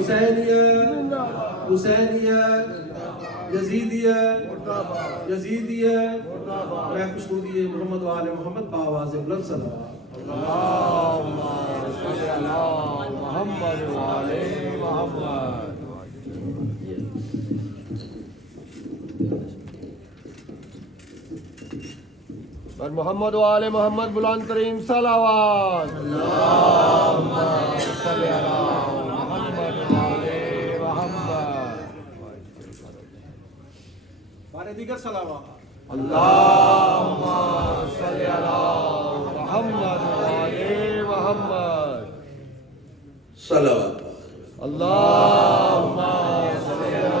حسینیہ حسینیہ یزیدیہ یزیدیہ میں خوشنودی محمد و آل محمد بآواز بلند صلوات اللہم صلی علی محمد و آل محمد. بر محمد و آل محمد بلند ترین صلوات. اللہم صلی علی محمد و آل محمد. بارے دیگر صلوات. اللہم صلی علی محمد و آل محمد. صلوات. اللہم صلی علی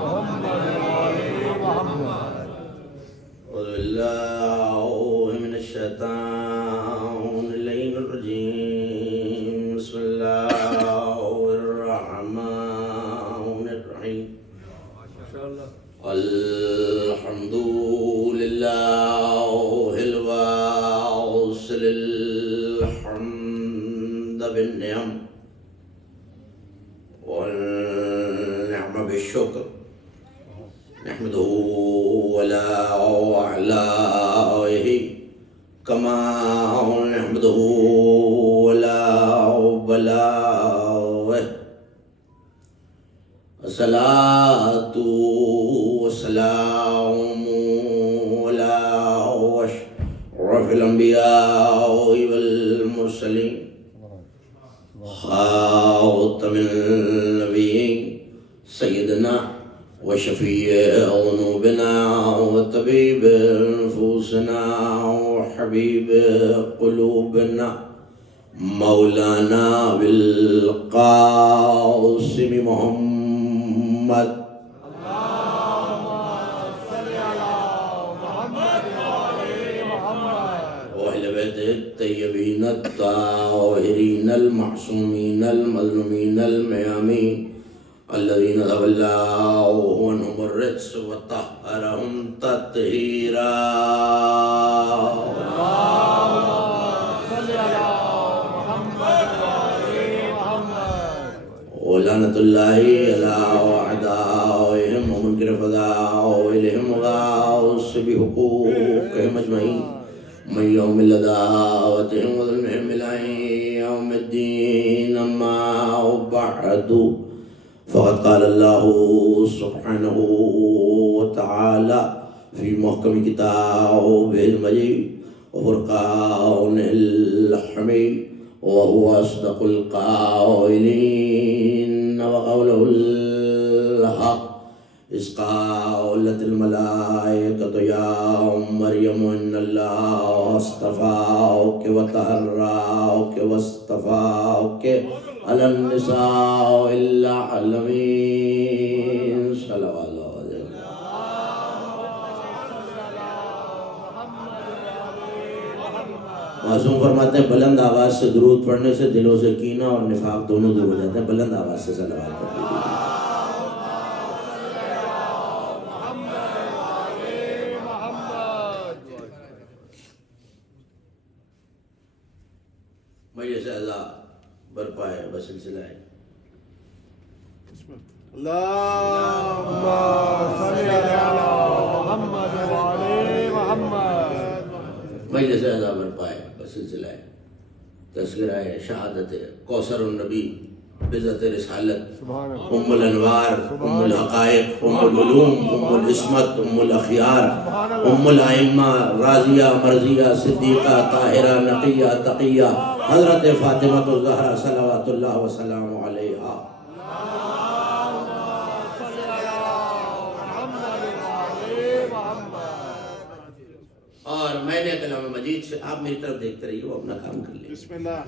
محمد و آل محمد. اعوذ باللہ من الشیطان اللعین الرجیم. بسم اللہ الرحمن الرحیم. الحمد للہ الواصل الحمد بالنعم والنعم بالشکر. نحمده ولا أعلاه كما نحمده ولا بلاوه. الصلاة والسلام على أشرف الأنبياء والمرسلين خاتم النبيين سيدنا وشفيع ذنوبنا وطبيب نفوسنا وحبيب قلوبنا مولانا بالقاسم محمد. اللہم صلی علی محمد و آل محمد. وأهل بيت الطيبين الطاهرين المعصومين المظلومين الميامين الذين ذهب الله عنهم الرجس وطهرهم تطهيرا. اللہم صلی علی محمد و آل محمد. ولعنة الله على أعدائهم ومنكر فضائلهم وغاص بحقوقهم أجمعين من يوم العداوتهم وظلمهم إلى يوم الدين. أما بعد فقد قال الله سبحانه وتعالى في محكم كتابه المجيد وفرقانه الحميد وهو أصدق القائلين وقوله الحق إذ قالت الملائكة يا مريم إن الله اصطفاك وطهرك واصطفاك على النساء العالمين. صلوات. معصوم فرماتے ہیں بلند آواز سے درود پڑھنے سے دلوں سے کینہ اور نفاق دونوں دور ہو جاتے ہیں. بلند آواز سے صلوات پڑھ لیجیے. مجلس اعلیٰ برپا ہے بسلسلہ ہے. اللہم صلی علی محمد و آل محمد. مجلس اعلیٰ برپا ہے بسلسلہ ہے. تذکرہ ہے شہادت کوثر النبی بذات رسالت ام الانوار ام الحقائق ام العلوم ام العصمت ام الاخیار ام الائمہ راضیہ مرضیہ صدیقہ طاہرہ نقیہ تقیہ حضرت فاطمہ الزہرا صلوات اللہ وسلام علیہا. اور میں نے کلام مجید سے آپ میری طرف دیکھتے رہیے وہ اپنا کام کر لیں. بسم اللہ.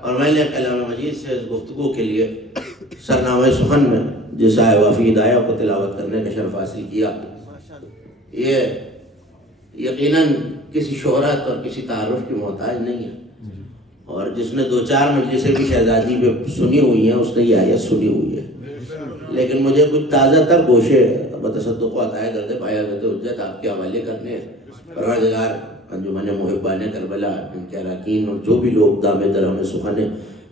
اور میں نے کلام مجید سے اس گفتگو کے لیے سرنامہ سخن میں جس آئے وفی ہدایہ کو تلاوت کرنے کا شرف حاصل کیا. یہ یقیناً کسی شہرت اور کسی تعارف کی محتاج نہیں ہے. اور جس نے دو چار مجلسیں بھی شہزادی پہ سنی ہوئی ہیں اس نے یہ آیت سنی ہوئی ہے. لیکن مجھے کچھ تازہ تر گوشے بتصدق و عطائے کردے بھائی حضرت حجت آپ کے حوالے کرنے ہیں. پروردگار انجمن محبان کربلا ان کے اراکین اور جو بھی لوگ دامِ درہم سخن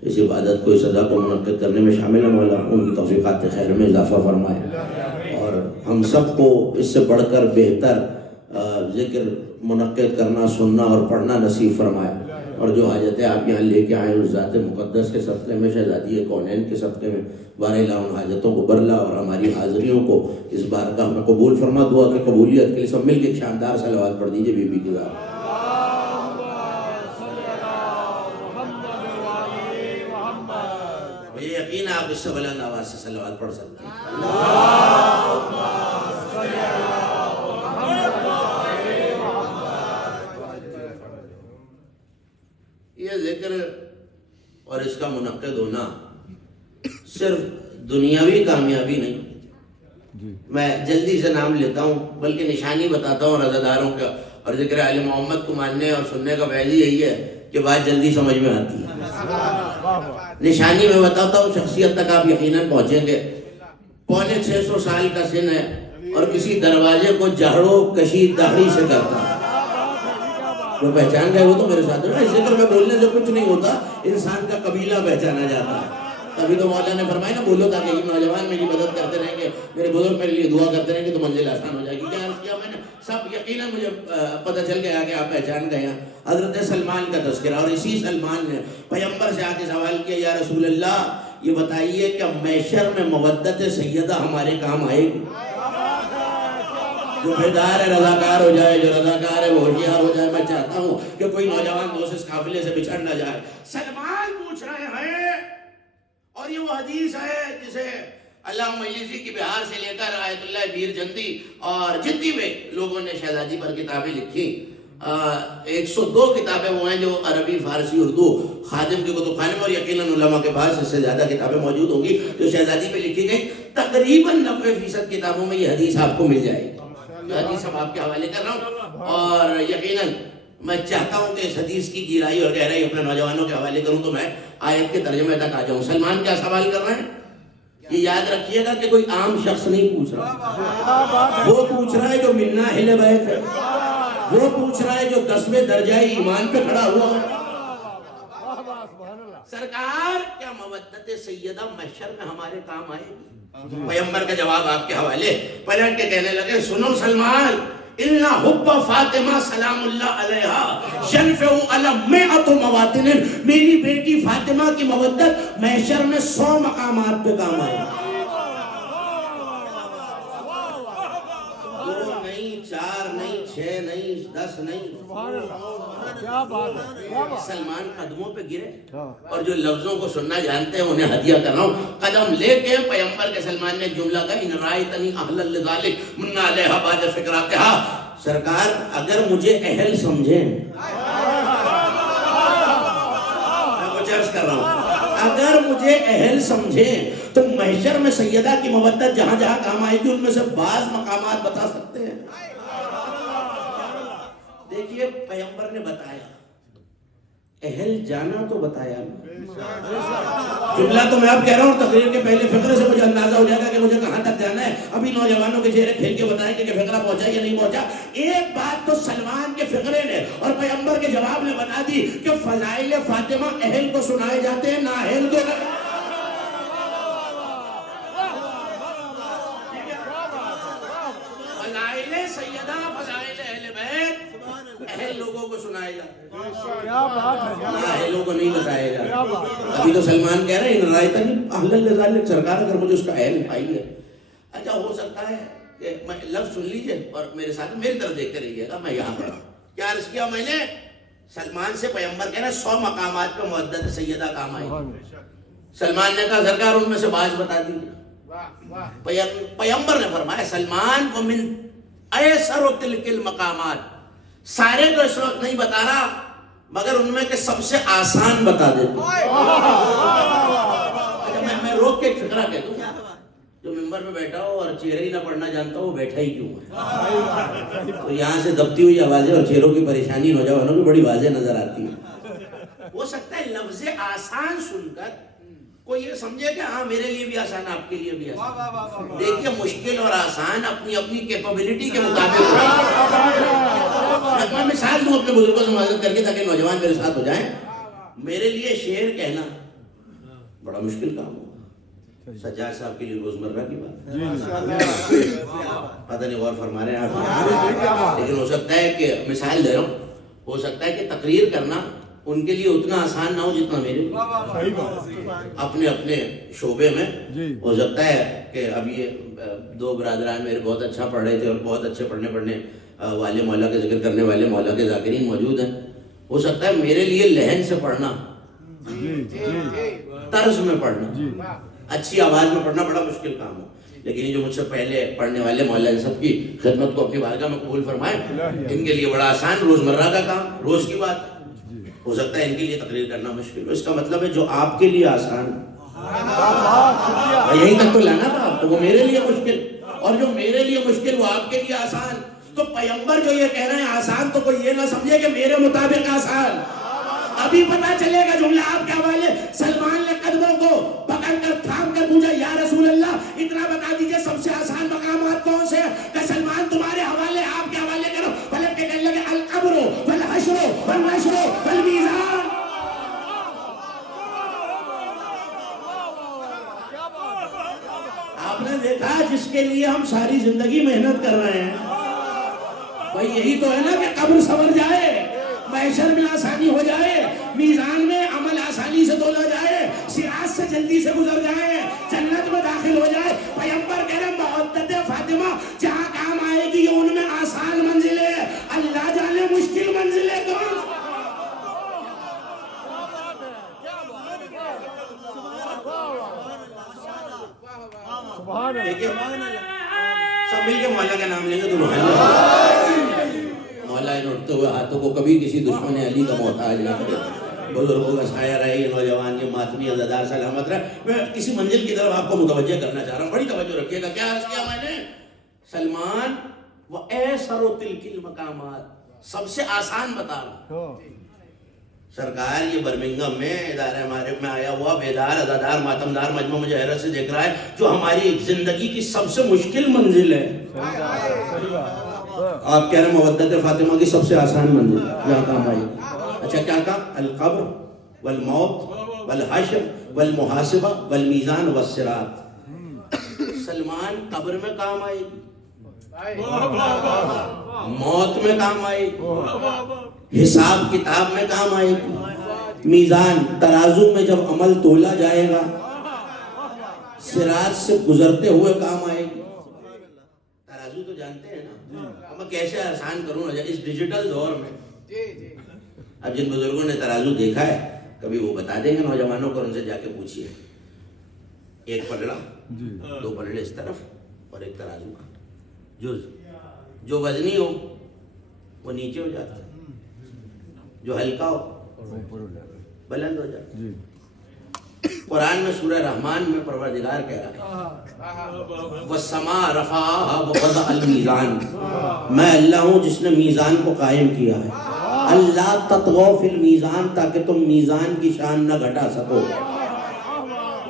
اس عبادت کو، اس سزا کو منعقد کرنے میں شامل ہیں، مولا ان کی توفیقات خیر میں اضافہ فرمائے، اور ہم سب کو اس سے بڑھ کر بہتر ذکر منعقد کرنا، سننا اور پڑھنا نصیب فرمائے، اور جو حاجتیں آپ یہاں لے کے آئے اس ذات مقدس کے صدقے میں، شہزادی کونین کے صدقے میں، بارہ ان حاجتوں کو برلا اور ہماری حاضریوں کو اس بارگاہ میں قبول فرما۔ دعا کی قبولیت کے لیے سب مل کے ایک شاندار صلوات پڑھ دیجئے بی بی کی ذات۔ مجھے یقین ہے آپ اس سے بلند آواز سے صلوات پڑھ سکتے ہیں۔ یہ ذکر اور اس کا منعقد ہونا صرف دنیاوی کامیابی نہیں، میں جلدی سے نام لیتا ہوں بلکہ نشانی بتاتا ہوں رضاداروں کا، اور ذکر آل محمد کو ماننے اور سننے کا فائدہ یہی ہے کہ بات جلدی سمجھ میں آتی ہے۔ نشانی میں بتاتا ہوں، شخصیت تک آپ یقیناً پہنچیں گے۔ 650 سال کا سن ہے اور کسی دروازے کو جھاڑو کشی داڑھی سے کرتا ہے۔ جو پہچان گئے وہ تو میرے ساتھ ہے۔ اس ذکر میں بولنے سے کچھ نہیں ہوتا، انسان کا قبیلہ پہچانا جاتا ہے۔ ابھی تو مولا نے فرمایا نا، بولو تاکہ یہ نوجوان میری مدد کرتے رہیں گے، میرے بزرگ میرے لیے دعا کرتے رہیں گے تو منزل آسان ہو جائے گی۔ کیا عرض کیا میں نے؟ سب یقیناً مجھے پتہ چل گیا کہ آپ پہچان گئے ہیں۔ حضرت سلمان کا تذکرہ، اور اسی سلمان نے پیغمبر سے آ کے سوال کیا، یا رسول اللہ یہ بتائیے کہ محشر میں مودت سیدہ ہمارے کام آئے گی؟ جو بیدار ہے رضاکار ہو جائے، جو رضاکار ہے وہ ہوشیار ہو جائے۔ میں چاہتا ہوں کہ کوئی نوجوان دوست اس قافلے سے بچھڑ نہ جائے۔ سلمان پوچھ رہے ہیں، اور یہ وہ حدیث ہے جسے علامہ مجلسی کی بہار سے لے کر آیت اللہ بیر جندی اور جدی میں لوگوں نے شہزادی پر کتابیں لکھی۔ 102 کتابیں وہ ہیں جو عربی، فارسی، اردو، خادم کے کتب خانے میں، اور یقیناً علماء کے پاس اس سے زیادہ کتابیں موجود ہوں گی جو شہزادی پہ لکھی گئی۔ تقریباً 90% کتابوں میں یہ حدیث آپ کو مل جائے گی۔ حدیث اب آپ کے حوالے کر رہا ہوں، اور یقیناً میں چاہتا ہوں کہ اس حدیث کی گہرائی اور گہرائی اپنے نوجوانوں کے حوالے کروں تو میں آیت کے ترجمے تک آ جاؤں۔ سلمان کیا سوال کر رہے ہیں؟ یہ یاد رکھیے گا کہ کوئی عام شخص نہیں پوچھ رہا، وہ پوچھ رہا ہے جو من اہل بیت ہے، وہ پوچھ رہا ہے جو 10ویں درجہ ایمان پہ کھڑا ہوا ہے۔ سرکار کیا مودت سیدہ محشر میں ہمارے کام آئے گی؟ پیغمبر کا جواب آپ کے حوالے، پلٹ کے کہنے لگے، سنو سلمان، اِنَّ حُبَّ فاطمہ سلام اللہ علیہا شنفعُ علی مئۃ مواطن، میری بیٹی فاطمہ کی مودت محشر میں 100 مقامات پہ کام آئے گی۔ 2 نہیں، 4 نہیں، 6 نہیں، 10 نہیں۔ کیا بات ہے! سلمان قدموں پہ گرے، اور جو لفظوں کو سننا جانتے ہیں انہیں ہدیہ کر رہا ہوں۔ قدم لے کے پیغمبر کے سلمان نے جملہ کہا، ان رائتنی اہلا لذالک من علیہا بعد فکراتہا، سرکار اگر مجھے اہل سمجھیں، میں کچھ عرض کر رہا ہوں، اگر مجھے اہل سمجھیں تو محشر میں سیدہ کی مودت جہاں جہاں کام آئے گی ان میں سے بعض مقامات بتا سکتے ہیں۔ دیکھیے پیغمبر نے بتایا، اہل جانا تو بتایا، جملہ تو میں اب کہہ رہا ہوں، تقریر کے پہلے فقرے سے مجھے اندازہ ہو جائے گا کہ مجھے کہاں تک جانا ہے۔ ابھی نوجوانوں کے چہرے کھیل کے بتائیں کہ فقرہ پہنچا یا نہیں پہنچا۔ ایک بات تو سلمان کے فقرے نے اور پیغمبر کے جواب نے بتا دی کہ فضائل فاطمہ اہل کو سنائے جاتے ہیں، نہ اہل کو۔ فضائل سیدہ، فضائل اہل بیت اہل لوگوں کو سنائے جاتے ہیں، کیا بات ہے! اہلوں کو نہیں بتائے جاتے۔ ابھی تو سلمان کہہ رہے ہیں ان رائتنی اہلا لذالک، سرکار اگر مجھے اس کا اہل پائی ہے۔ اچھا ہو سکتا ہے کہ میں لفظ سن لیجئے اور میرے ساتھ میری طرف دیکھ کر رہیے گا، میں یہاں پر کیا عرض کیا میں نے؟ سلمان سے پیغمبر کہہ رہے ہیں 100 مقامات پہ مودت سیدہ کام آئی۔ سلمان نے کہا سرکار ان میں سے بعض بتا دیجیے۔ پیغمبر نے فرمایا سلمان ومن ایسر تلک المقامات، سارے تو اس وقت نہیں بتا رہا مگر ان میں کہ سب سے آسان بتا دیتا ہوں۔ میں روک کے ایک فقرہ کہہ دوں، جو ممبر میں بیٹھا ہو اور چہرے ہی نہ پڑھنا جانتا ہو وہ بیٹھا ہی کیوں ہے؟ تو یہاں سے دبتی ہوئی آوازیں اور چہروں کی پریشانی نوجوانوں کی بڑی واضح نظر آتی ہے۔ ہو سکتا ہے لفظ آسان سن کر کوئی یہ سمجھے کہ ہاں میرے لیے بھی آسان، آپ کے لیے بھی آسان۔ دیکھیے مشکل اور آسان اپنی اپنی کیپیبلٹی کے مطابق میں مثال دوں اپنے بزرگوں سے معذرت کر کے تاکہ نوجوان میرے ساتھ ہو جائیں۔ میرے لیے شعر کہنا بڑا مشکل کام ہوگا. سجاد صاحب کے لیے روزمرہ کی بات پتہ نہیں غور فرما رہے ہیں آپ. لیکن ہو سکتا ہے کہ مثال دے رہا ہوں, ہو سکتا ہے کہ تقریر کرنا ان کے لیے اتنا آسان نہ ہو جتنا میرے لیے. اپنے اپنے شعبے میں ہو سکتا ہے کہ اب یہ دو برادران میرے بہت اچھا پڑھ رہے تھے اور بہت اچھے پڑھنے والے مولا کے ذکر کرنے والے مولا کے ذاکرین موجود ہیں. ہو سکتا ہے میرے لیے لہن سے پڑھنا, طرز میں پڑھنا, اچھی آواز میں پڑھنا بڑا مشکل کام ہو. لیکن یہ جو مجھ سے پہلے پڑھنے والے مولا ان سب کی خدمت کو اپنی بارگاہ میں قبول فرمائے, ان کے لیے بڑا آسان روزمرہ کا کام, روز کی بات. ہو سکتا ہے ان کے لیے تقریر کرنا مشکل ہو. اس کا مطلب ہے جو آپ کے لیے آسان, یہیں تک تو لانا تھا آپ کو, وہ میرے لیے مشکل, اور جو میرے لیے مشکل وہ آپ کے لیے آسان. تو پیغمبر جو یہ کہہ رہے ہیں آسان, تو کوئی یہ نہ سمجھے کہ میرے مطابق آسان. ابھی پتا چلے گا جملہ آپ کے حوالے. سلمان نے قدموں کو پکڑ کر تھام کر پوچھا, یا رسول اللہ اتنا بتا دیجئے سب سے آسان مقامات کون سے ہیں؟ کہ سلمان تمہارے حوالے, آپ کے حوالے کرو. پلٹ کے کہنے لگے القبر والحشر والنشر والمیزان. آپ نے دیکھا جس کے لیے ہم ساری زندگی محنت کر رہے ہیں, بھائی یہی تو ہے نا کہ قبر سنور جائے, محشر میں آسانی ہو جائے, میزان میں عمل آسانی سے تولا جائے, صراط سے جلدی سے گزر جائے, جنت میں داخل ہو جائے. پیغمبر کہہ رہے معدت فاطمہ جہاں کام آئے گی یہ ان میں آسان منزلیں, اللہ جانے مشکل منزلیں کون. سب مل کے مولا کا نام لیں گے تو مولا ان اٹھتے ہوئے ہاتھوں کو کبھی کسی دشمن علی کا محتاج نہ کرے. بزرگوں کا سایہ رہے, یہ نوجوان یہ ماتمی عزادار سلامت رہے. میں کسی منزل کی طرف آپ کو متوجہ کرنا چاہ رہا ہوں, بڑی توجہ رکھیے گا. کیا عرض کیا میں نے؟ سلمان وَأَيْسَرُ تِلْكِ الْمَقَامَاتِ, سب سے آسان بتا رہا ہوں. سرکار یہ برمنگم میں ادارہ معارف میں آیا ہوا بیدار عزادار ماتمدار مجمع مجھے حیرت سے دیکھ رہا ہے جو ہماری زندگی کی سب سے مشکل منزل ہے. آپ کہہ رہے ہیں مودت فاطمہ کی سب سے آسان منزل یہاں کام آئی. اچھا کیا کہا؟ القبر والموت والحشر والمحاسبہ والمیزان والصراط. سلمان قبر میں کام آئے گی, موت میں کام آئے گی, حساب کتاب میں کام آئے گی, میزان ترازو میں جب عمل تولا جائے گا, صراط سے گزرتے ہوئے کام آئے گی. ترازو تو جانتے ہیں نا, میں کیسے آسان کروں اس ڈیجیٹل دور میں. اب جن بزرگوں نے ترازو دیکھا ہے کبھی وہ بتا دیں گے نوجوانوں کو, ان سے جا کے پوچھئے. ایک پلڑا, دو پلڑے اس طرف اور ایک ترازو کا جو وزنی ہو وہ نیچے ہو جاتا ہے, جو ہلکا ہو بلند ہو جاتا ہے. قرآن میں سورہ رحمان میں پروردگار کہہ رہا ہے وَالسَّمَاءَ رَفَعَهَا وَوَضَعَ الْمِيزَانَ, میں اللہ ہوں جس نے میزان کو قائم کیا ہے. اللہ تطغوا فی المیزان, تاکہ تم میزان کی شان نہ گھٹا سکو.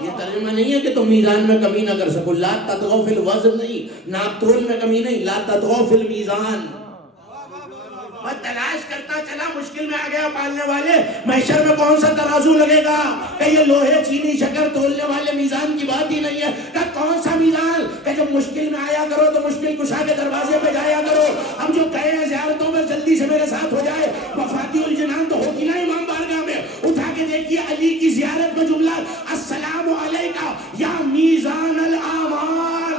یہ ترجمہ نہیں ہے کہ تم میزان میں کمی نہ کر سکو. لا تطغوا فی الوزن نہیں, ناپ تول میں کمی نہیں, لا تطغوا فی المیزان. میں تلاش کرتا چلا, مشکل میں آ گیا پالنے والے, محشر میں کون سا ترازو لگے گا؟ کہ یہ لوہے چینی شکر تولنے والے میزان کی بات ہی نہیں ہے. کہ کون سا میزان؟ کہ جب مشکل میں آیا کرو تو مشکل کشا کے دروازے پہ جایا کرو. ہم جو گئے ہیں زیارتوں میں جلدی سے میرے ساتھ ہو جائے. مفاتیح الجنان تو ہوگی نا امام بارگاہ میں, اٹھا کے دیکھیے علی کی زیارت میں جملہ السلام علیکہ یا میزان الاعمال.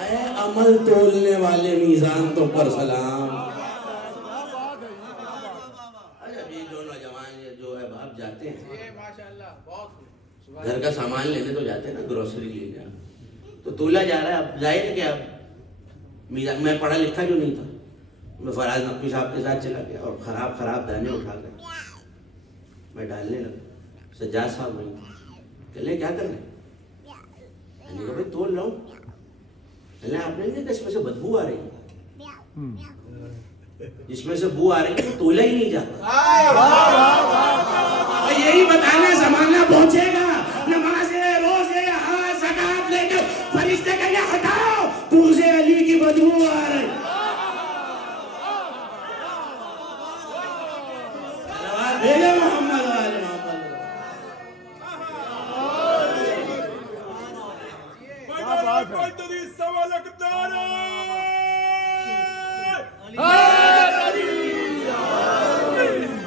اے عمل تولنے والے میزان تو پر سلام. ابھی جو نوجوان جو ہے باپ جاتے ہیں گھر کا سامان لینے تو جاتے ہیں نا, گروسری لینے, تو تولا جا رہا ہے. اب ظاہر ہے کہ اب میزان, میں پڑھا لکھا جو نہیں تھا, میں فراز نقوی صاحب کے ساتھ چلا گیا اور خراب دانے اٹھا کر میں ڈالنے لگا. سجاد صاحب وہیں کہ لے کیا کر رہے ہیں؟ میں نے کہا بھائی تول رہا ہوں. آپ نے نہیں اس میں سے بدبو آ رہی ہے, جس میں سے بو آ رہی ہے وہ تولا ہی نہیں جاتا. یہی بتانا زمانہ پہنچے گا, نمازیں روزے حج زکات لے کر فرشتے کہیں گے ہٹاؤ پوزے علی کی بدبو آ رہی.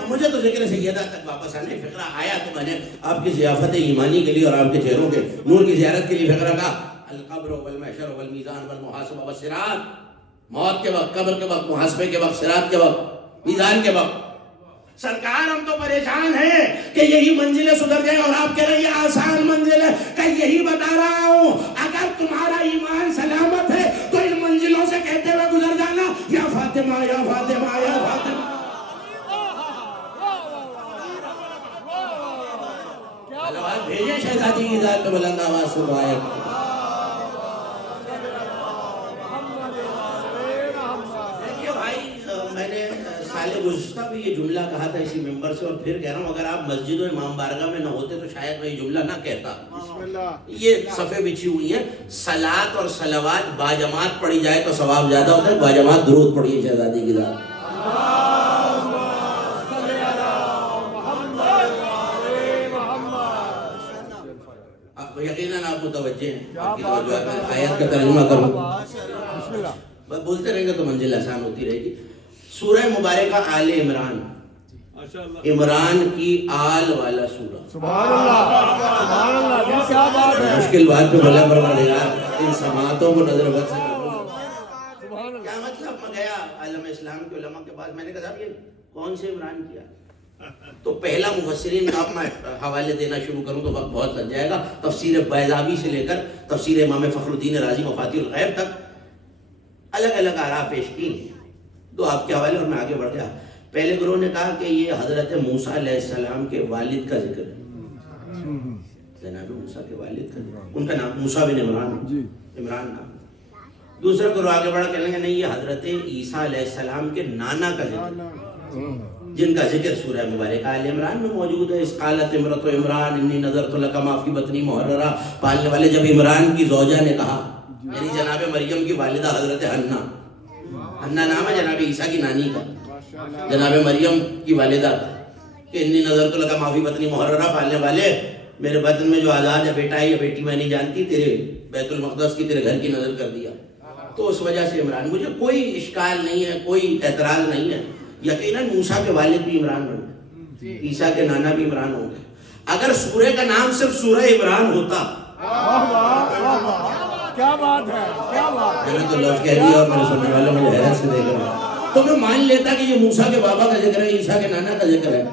مجھے تو ذکر سیدہ تک واپس آنے فقرہ آیا تو میں نے آپ کی ضیافت ایمانی کے لیے اور آپ کے چہروں کے نور کی زیارت کے لیے فقرہ کہا القبر والمحشر والمیزان والمحاسبہ والصراط، موت کے وقت، قبر کے وقت، محاسبے کے وقت، صراط کے وقت، میزان کے وقت۔ سرکار ہم تو پریشان ہیں کہ یہی منزلیں سدھر جائیں اور آپ کہہ رہے ہیں یہ آسان منزل ہے، کہ یہی بتا رہا ہوں اگر تمہارا ایمان سلامت ہے تو ان منزلوں سے کہتے ہوئے گزر جانا یا فاطمہ یا فاطمہ یا فاطمہ۔ صلوات بھیجیں شہزادی کی ذات پہ بلند آواز سے دعائیں۔ دیکھیے بھائی، میں نے سال گزشتہ بھی یہ جملہ کہا تھا اسی ممبر سے، اور پھر کہہ رہا ہوں اگر آپ مسجد و امام بارگاہ میں نہ ہوتے تو شاید میں یہ جملہ نہ کہتا۔ یہ صفحے بچھی ہوئی ہیں، صلاۃ اور صلوات باجماعت پڑھی جائے تو ثواب زیادہ ہوتا ہے، باجماعت درود پڑھیے شہزادی کی ذات۔ یقیناً آپ متوجہ ہیں، آپ کی توجہ ہے، آیات کا ترجمہ کروں، بولتے رہیں گے تو منزل آسان ہوتی رہے گی۔ سورہ مبارکہ آل عمران، عمران کی آل والا سورہ۔ سبحان اللہ، سبحان اللہ، کیا بات ہے۔ مشکل بات پہ بھلا پروردگار ان سماعتوں کو نظر بد سے کیا مطلب؟ میں گیا عالم اسلام کے علماء کے پاس، میں نے کہا صاحب یہ کون سے عمران کیا؟ تو پہلا مفسرین کا میں حوالے دینا شروع کروں تو وقت بہت لگ جائے گا، تفسیر بیضاوی سے لے کر تفسیر امام فخر الدین رازی مفاتیح الغیب تک الگ الگ آراء پیش کی تو آپ کے حوالے، اور میں آگے بڑھ گیا۔ پہلے گروہ نے کہا کہ یہ حضرت موسیٰ علیہ السلام کے والد کا ذکر ہے، جناب موسیٰ کے والد کا ذکر، ان کا نام موسیٰ بن عمران، عمران نام۔ دوسرا گروہ آگے بڑھا کہنے لگے نہیں یہ حضرت عیسیٰ علیہ السلام کے نانا کا ذکر ہے، جن کا ذکر سورہ مبارکہ آل عمران میں موجود ہے۔ اس قالت امرۃ عمران انی نذرت لک ما فی بطنی محررہ، پالنے والے جب عمران کی زوجہ نے کہا، یعنی جناب مریم کی والدہ حضرت حنہ، حنہ نام ہے جناب عیسیٰ کی نانی کا، جناب مریم کی والدہ کہ انی نذرت لک ما فی بطنی محررہ، پالنے والے میرے بطن میں جو آزاد ہے بیٹا ہے یا بیٹی میں نہیں جانتی، تیرے بیت المقدس کی تیرے گھر کی نظر کر دیا، تو اس وجہ سے عمران۔ مجھے کوئی اشکال نہیں ہے، کوئی اعتراض نہیں ہے، یقیناً موسیٰ کے والد بھی عمران بن گئے، عیسیٰ کے نانا بھی عمران ہوں گے۔ اگر سورہ کا نام صرف سورہ عمران ہوتا، کیا بات ہے، کیا بات ہے، میں نے تو لفظ کہہ دیا اور میرے سننے والوں مجھے حیرت سے دیکھ رہا ہے، تو میں مان لیتا کہ یہ موسیٰ کے بابا کا ذکر ہے، عیسیٰ کے نانا کا ذکر ہے۔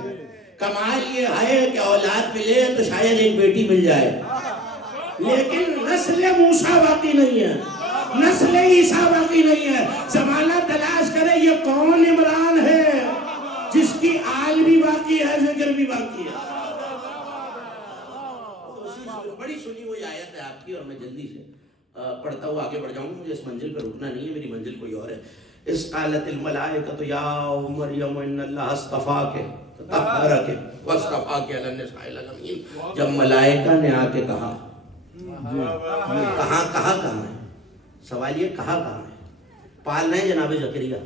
کمال یہ ہے کہ اولاد ملے تو شاید ایک بیٹی مل جائے، لیکن نسل موسیٰ باقی نہیں ہے، نسل عیسیٰ باقی نہیں ہے۔ زمانہ تلاش کرے یہ کون عمران ہے جس کی آل بھی باقی ہے، ذکر بھی باقی ہے۔ بڑی سنی ہوئی آیت ہے آپ کی، اور میں جلدی سے پڑھتا ہوا آگے بڑھ جاؤں گا، مجھے اس منزل پہ رکنا نہیں ہے، میری منزل کوئی اور ہے۔ اس قالت الملائکۃ یا مریم ان اللہ اصطفاک طہرک واصطفاک علی النساء العالمین، جب ملائکہ نے آ کے کہا، کہاں ہے؟ سوال یہ کہاں ہے؟ پال رہے ہیں جناب زکریا،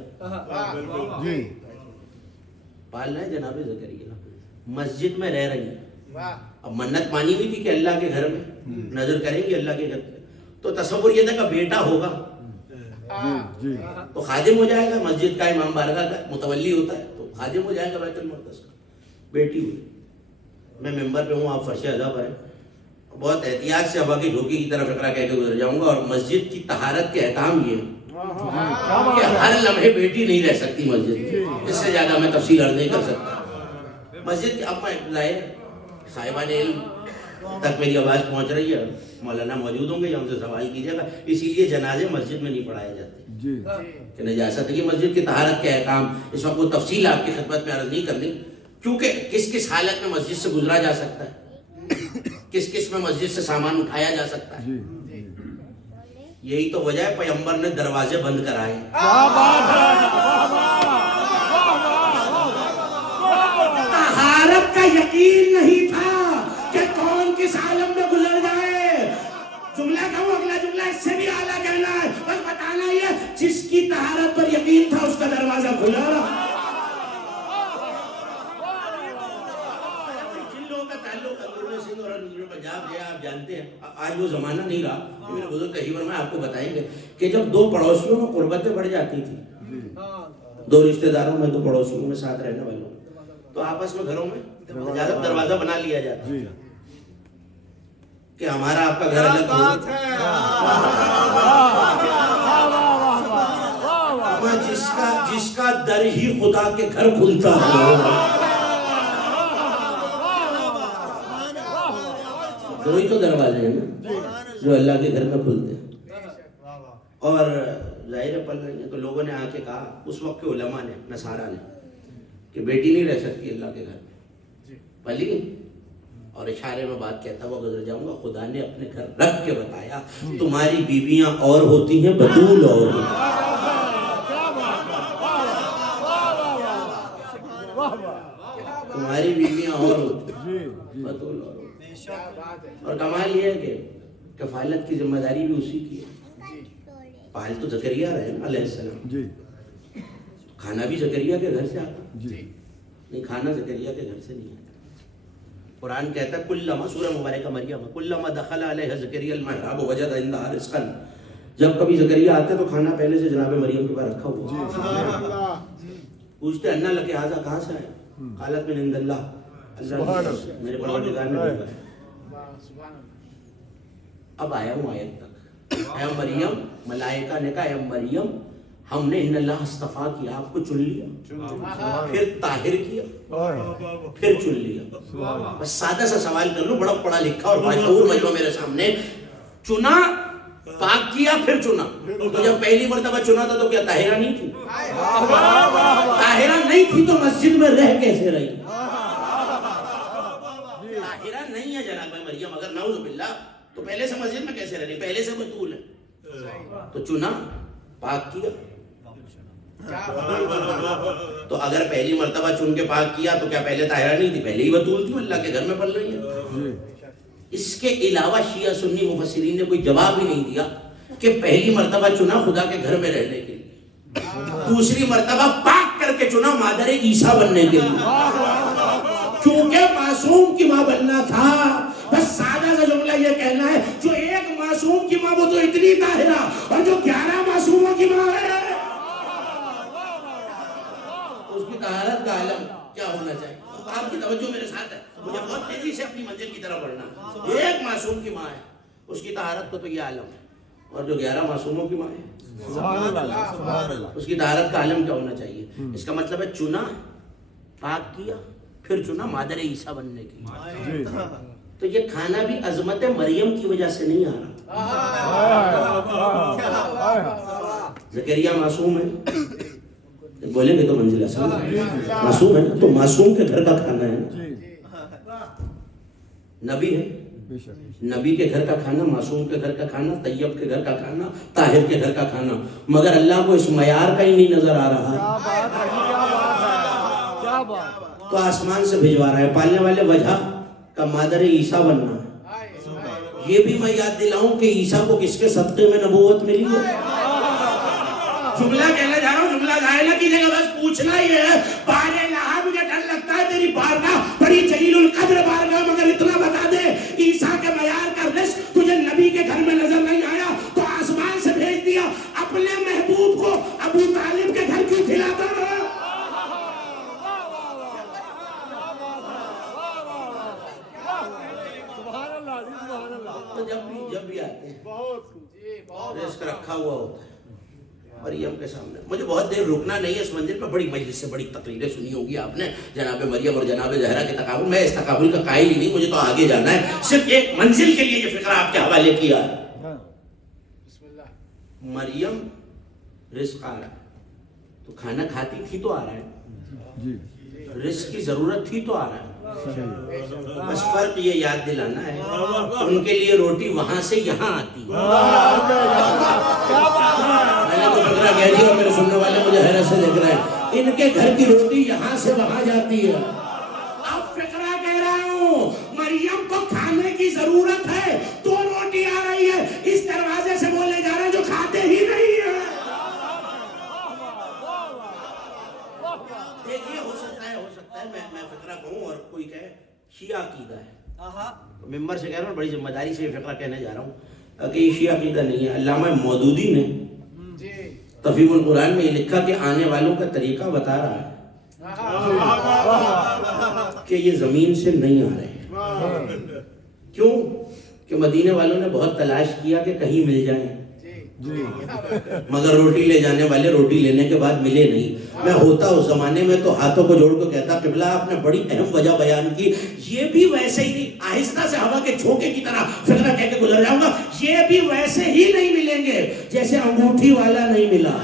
پال رہے ہیں جناب زکریا، مسجد میں رہ رہی ہیں، اب منت مانی ہوئی تھی کہ اللہ کے گھر میں نظر کریں گے، اللہ کے گھر میں، تو تصور یہ تھا کہ بیٹا ہوگا تو خادم ہو جائے گا، مسجد کا امام بارگاہ کا متولی ہوتا ہے تو خادم ہو جائے گا بیت المقدس کا۔ بیٹی ہوئی، میں ممبر پہ ہوں، آپ فرش اعضا پر ہیں، بہت احتیاط سے ہوا کی جھوکی کی طرف فقرہ کہہ کے گزر جاؤں گا، اور مسجد کی طہارت کے احکام یہ ہیں کہ ہر لمحے بیٹی نہیں رہ سکتی مسجد، اس سے زیادہ میں تفصیل عرض نہیں کر سکتا۔ مسجد کے اب میں لائے صاحبان علم تک میری آواز پہنچ رہی ہے، مولانا موجود ہوں گے یا ان سے سوال کیجیے گا، اسی لیے جنازے مسجد میں نہیں پڑھائے جاتے کہ نجاست ہے۔ مسجد کی طہارت کے احکام اس وقت وہ تفصیل آپ کی خدمت میں عرض نہیں کرنی، کیونکہ کس کس حالت میں مسجد سے گزرا جا سکتا ہے، کس کس میں مسجد سے سامان اٹھایا جا سکتا ہے، یہی تو وجہ ہے پیغمبر نے دروازے بند کرائے۔ طہارت کا یقین نہیں تھا کہ کون کس عالم میں گزر جائے۔ جملہ کہوں، اگلا جملہ اس سے بھی اعلیٰ کہنا ہے، بس بتانا یہ جس کی طہارت پر یقین تھا اس کا دروازہ کھلا رہا۔ جن لوگوں کا تعلق اندرون سندھ اور اندرون پنجاب ہے آپ جانتے ہیں، آج وہ زمانہ نہیں رہا، میرے بزرگ کہیں پر میں آپ کو بتائیں گے کہ جب دو پڑوسیوں میں قربتیں بڑھ جاتی تھی، دو رشتہ داروں میں، دو پڑوسیوں میں ساتھ رہنے والوں، تو آپس میں گھروں میں اجازت دروازہ بنا لیا جاتا کہ ہمارا آپ کا گھر الگ ہو، جس کا در ہی خدا کے گھر کھلتا ہے، دو ہی تو دروازے ہیں نا جو اللہ کے گھر میں کھلتے ہیں، اور ظاہر پل رہی ہیں، تو لوگوں نے آ کے کہا اس وقت کے علماء نے، نصارہ نے، کہ بیٹی نہیں رہ سکتی اللہ کے گھر میں، پلی اور اشارے میں بات کہتا ہوا گزر جاؤں گا، خدا نے اپنے گھر رکھ کے بتایا تمہاری بیویاں اور ہوتی ہیں، بطول اور ہوتی ہیں، تمہاری بیویاں اور ہوتی ہیں، بطول اور ہوتی ہیں، اور کمال یہ ہے کہ کفالت کی ذمہ داری بھی اسی کی ہے، پال تو زکریا رہے نا علیہ السلام، کھانا بھی زکریا کے گھر سے آتا نہیں، کھانا زکریا کے گھر سے نہیں آتا، قرآن کہتا ہے کلما، سورہ مبارکہ مریم، کلما دخل علیہ زکریا المحراب وجد عندها رزقا، جب کبھی زکریا آتے تو کھانا پہلے سے جناب مریم کے پاس رکھا ہوا، پوچھتے انا لک ھذا، کہاں سے آیا؟ قالت من عند اللہ، اللہ میرے پروردگار نے بھیجا۔ اب آیا ہوں آیت تک، اے مریم، ملائکہ نے کہا اے مریم ہم نے ان اللہ اصطفیٰ کیا، آپ کو چن لیا، پھر طاہر کیا، پھر چن لیا۔ بس سادہ سا سوال کر لوں، بڑا پڑھا لکھا اور باشعور مجمع میرے سامنے، چنا، پاک کیا، پھر چنا، تو جب پہلی مرتبہ چنا تھا تو کیا طاہرہ نہیں تھی؟ طاہرہ نہیں تھی تو مسجد میں رہ کیسے رہی؟ طاہرہ نہیں ہے جناب مریم، اگر نعوذ باللہ تو پہلے سے مسجد میں کیسے رہی؟ پہلے سے بطول ہے، تو چنا، پاک کیا، تو اگر پہلی مرتبہ چن کے پاک کیا تو کیا پہلے طاہرہ نہیں تھی؟ پہلے ہی بطول تھی، اللہ کے گھر میں پل رہی ہے۔ اس کے علاوہ شیعہ سنی مفسرین نے کوئی جواب ہی نہیں دیا کہ پہلی مرتبہ چنا خدا کے گھر میں رہنے کے لیے، دوسری مرتبہ پاک کر کے چنا مادر عیسیٰ بننے کے لیے، کیونکہ معصوم کی ماں بننا تھا۔ بس سادہ سا جملہ یہ کہنا ہے، جو ایک معصوم کی ماں وہ تو اتنی طاہرہ، اور جو 11 معصوموں کی ماں ہے اس کی طہارت کا عالم کیا ہونا چاہیے؟ آپ کی توجہ میرے ساتھ ہے، مجھے بہت تیزی سے اپنی منزل کی طرف بڑھنا۔ ایک معصوم کی ماں ہے، اس کی طہارت کو تو یہ عالم ہے، اور جو 11 معصوموں کی ماں ہے اس کی طہارت کا عالم کیا ہونا چاہیے؟ اس کا مطلب ہے چنا، پاک کیا، پھر چنا مادر عیسیٰ بننے کی۔ تو یہ کھانا بھی عظمت مریم کی وجہ سے نہیں آ رہا۔ زکریا معصوم ہے، بولیں گے تو منزل آسان ہے، معصوم ہے تو معصوم کے گھر کا کھانا ہے، نبی ہے، نبی کے گھر کا کھانا، معصوم کے گھر کا کھانا، طیب کے گھر کا کھانا، طاہر کے گھر کا کھانا، مگر اللہ کو اس معیار کا ہی نہیں نظر آ رہا، تو آسمان سے بھجوا رہا ہے۔ پالنے والے وجہ کا مادر عیسیٰ بننا، یہ بھی میں یاد دلاؤں کہ عیسیٰ کو کس کے صدقے میں نبوت ملی ہے؟ جملہ کہنا جا رہا ہوں، جملہ ظاہر نہ کیجیے گا، بس پوچھنا ہی ہے۔ بار الہ مجھے ڈر لگتا ہے تیری بارگاہ بڑی جلیل القدر بارگاہ، مگر اتنا بتا دے عیسیٰ کے معیار کا رزق تجھے نبی کے گھر میں نظر نہیں آیا تو آسمان سے بھیج دیا، اپنے محبوب کو ابو طالب کے گھر کیوں کھلاتا رہا؟ تو جب بھی آتے ہیں رزق رکھا ہوا ہوتا ہے مریم کے سامنے۔ مجھے بہت دیر رکنا نہیں ہے اس منزل پر، بڑی مجلس سے بڑی تقریریں سنی ہوگی آپ نے جناب مریم اور جناب زہرا کے تقابل، میں اس تقابل کا قائل ہی نہیں، مجھے تو آگے جانا ہے، صرف ایک منزل کے لیے یہ فقرہ آپ کے حوالے کیا ہے۔ مریم رزق آ رہا ہے تو کھانا کھاتی تھی تو آ رہا ہے، رزق کی ضرورت تھی تو آ رہا ہے، بس فرق یہ یاد دلانا ہے ان کے لیے روٹی وہاں سے یہاں آتی ہے۔ میں نے تو فکرہ کہہ دیا، میرے سننے والے مجھے حیرت سے دیکھ رہے ہیں، ان کے گھر کی روٹی یہاں سے وہاں جاتی ہے۔ اب فکرہ کہہ رہا ہوں، مریم کو کھانے کی ضرورت ہے تو روٹی آ رہی ہے، اس دروازے سے بولے جا رہے ہیں جو کھاتے ہی نہیں ہے۔ دیکھیے ہو سکتا ہے میں فکرہ کہوں اور کوئی کہے شیعہ عقیدہ ہے، ممبر سے کہہ رہا ہوں، بڑی ذمہ داری سے یہ فقرہ کہنے جا رہا ہوں کہ یہ شیعہ عقیدہ نہیں ہے. علامہ مودودی نے تفہیم القرآن میں یہ لکھا کہ آنے والوں کا طریقہ بتا رہا ہے کہ یہ زمین سے نہیں آ رہے. کیوں؟ کہ مدینے والوں نے بہت تلاش کیا کہ کہیں مل جائیں، مگر روٹی لے جانے والے روٹی لینے کے بعد ملے نہیں. میں ہوتا اس زمانے میں تو ہاتھوں کو جوڑ کے کہتا قبلہ آپ نے بڑی اہم وجہ بیان کی، یہ بھی ویسے ہی نہیں، آہستہ سے ہوا کے جھونکے کی طرح فقرہ کہہ کے گزر جاؤں گا، یہ بھی ویسے ہی نہیں ملیں گے جیسے انگوٹھی والا نہیں ملا.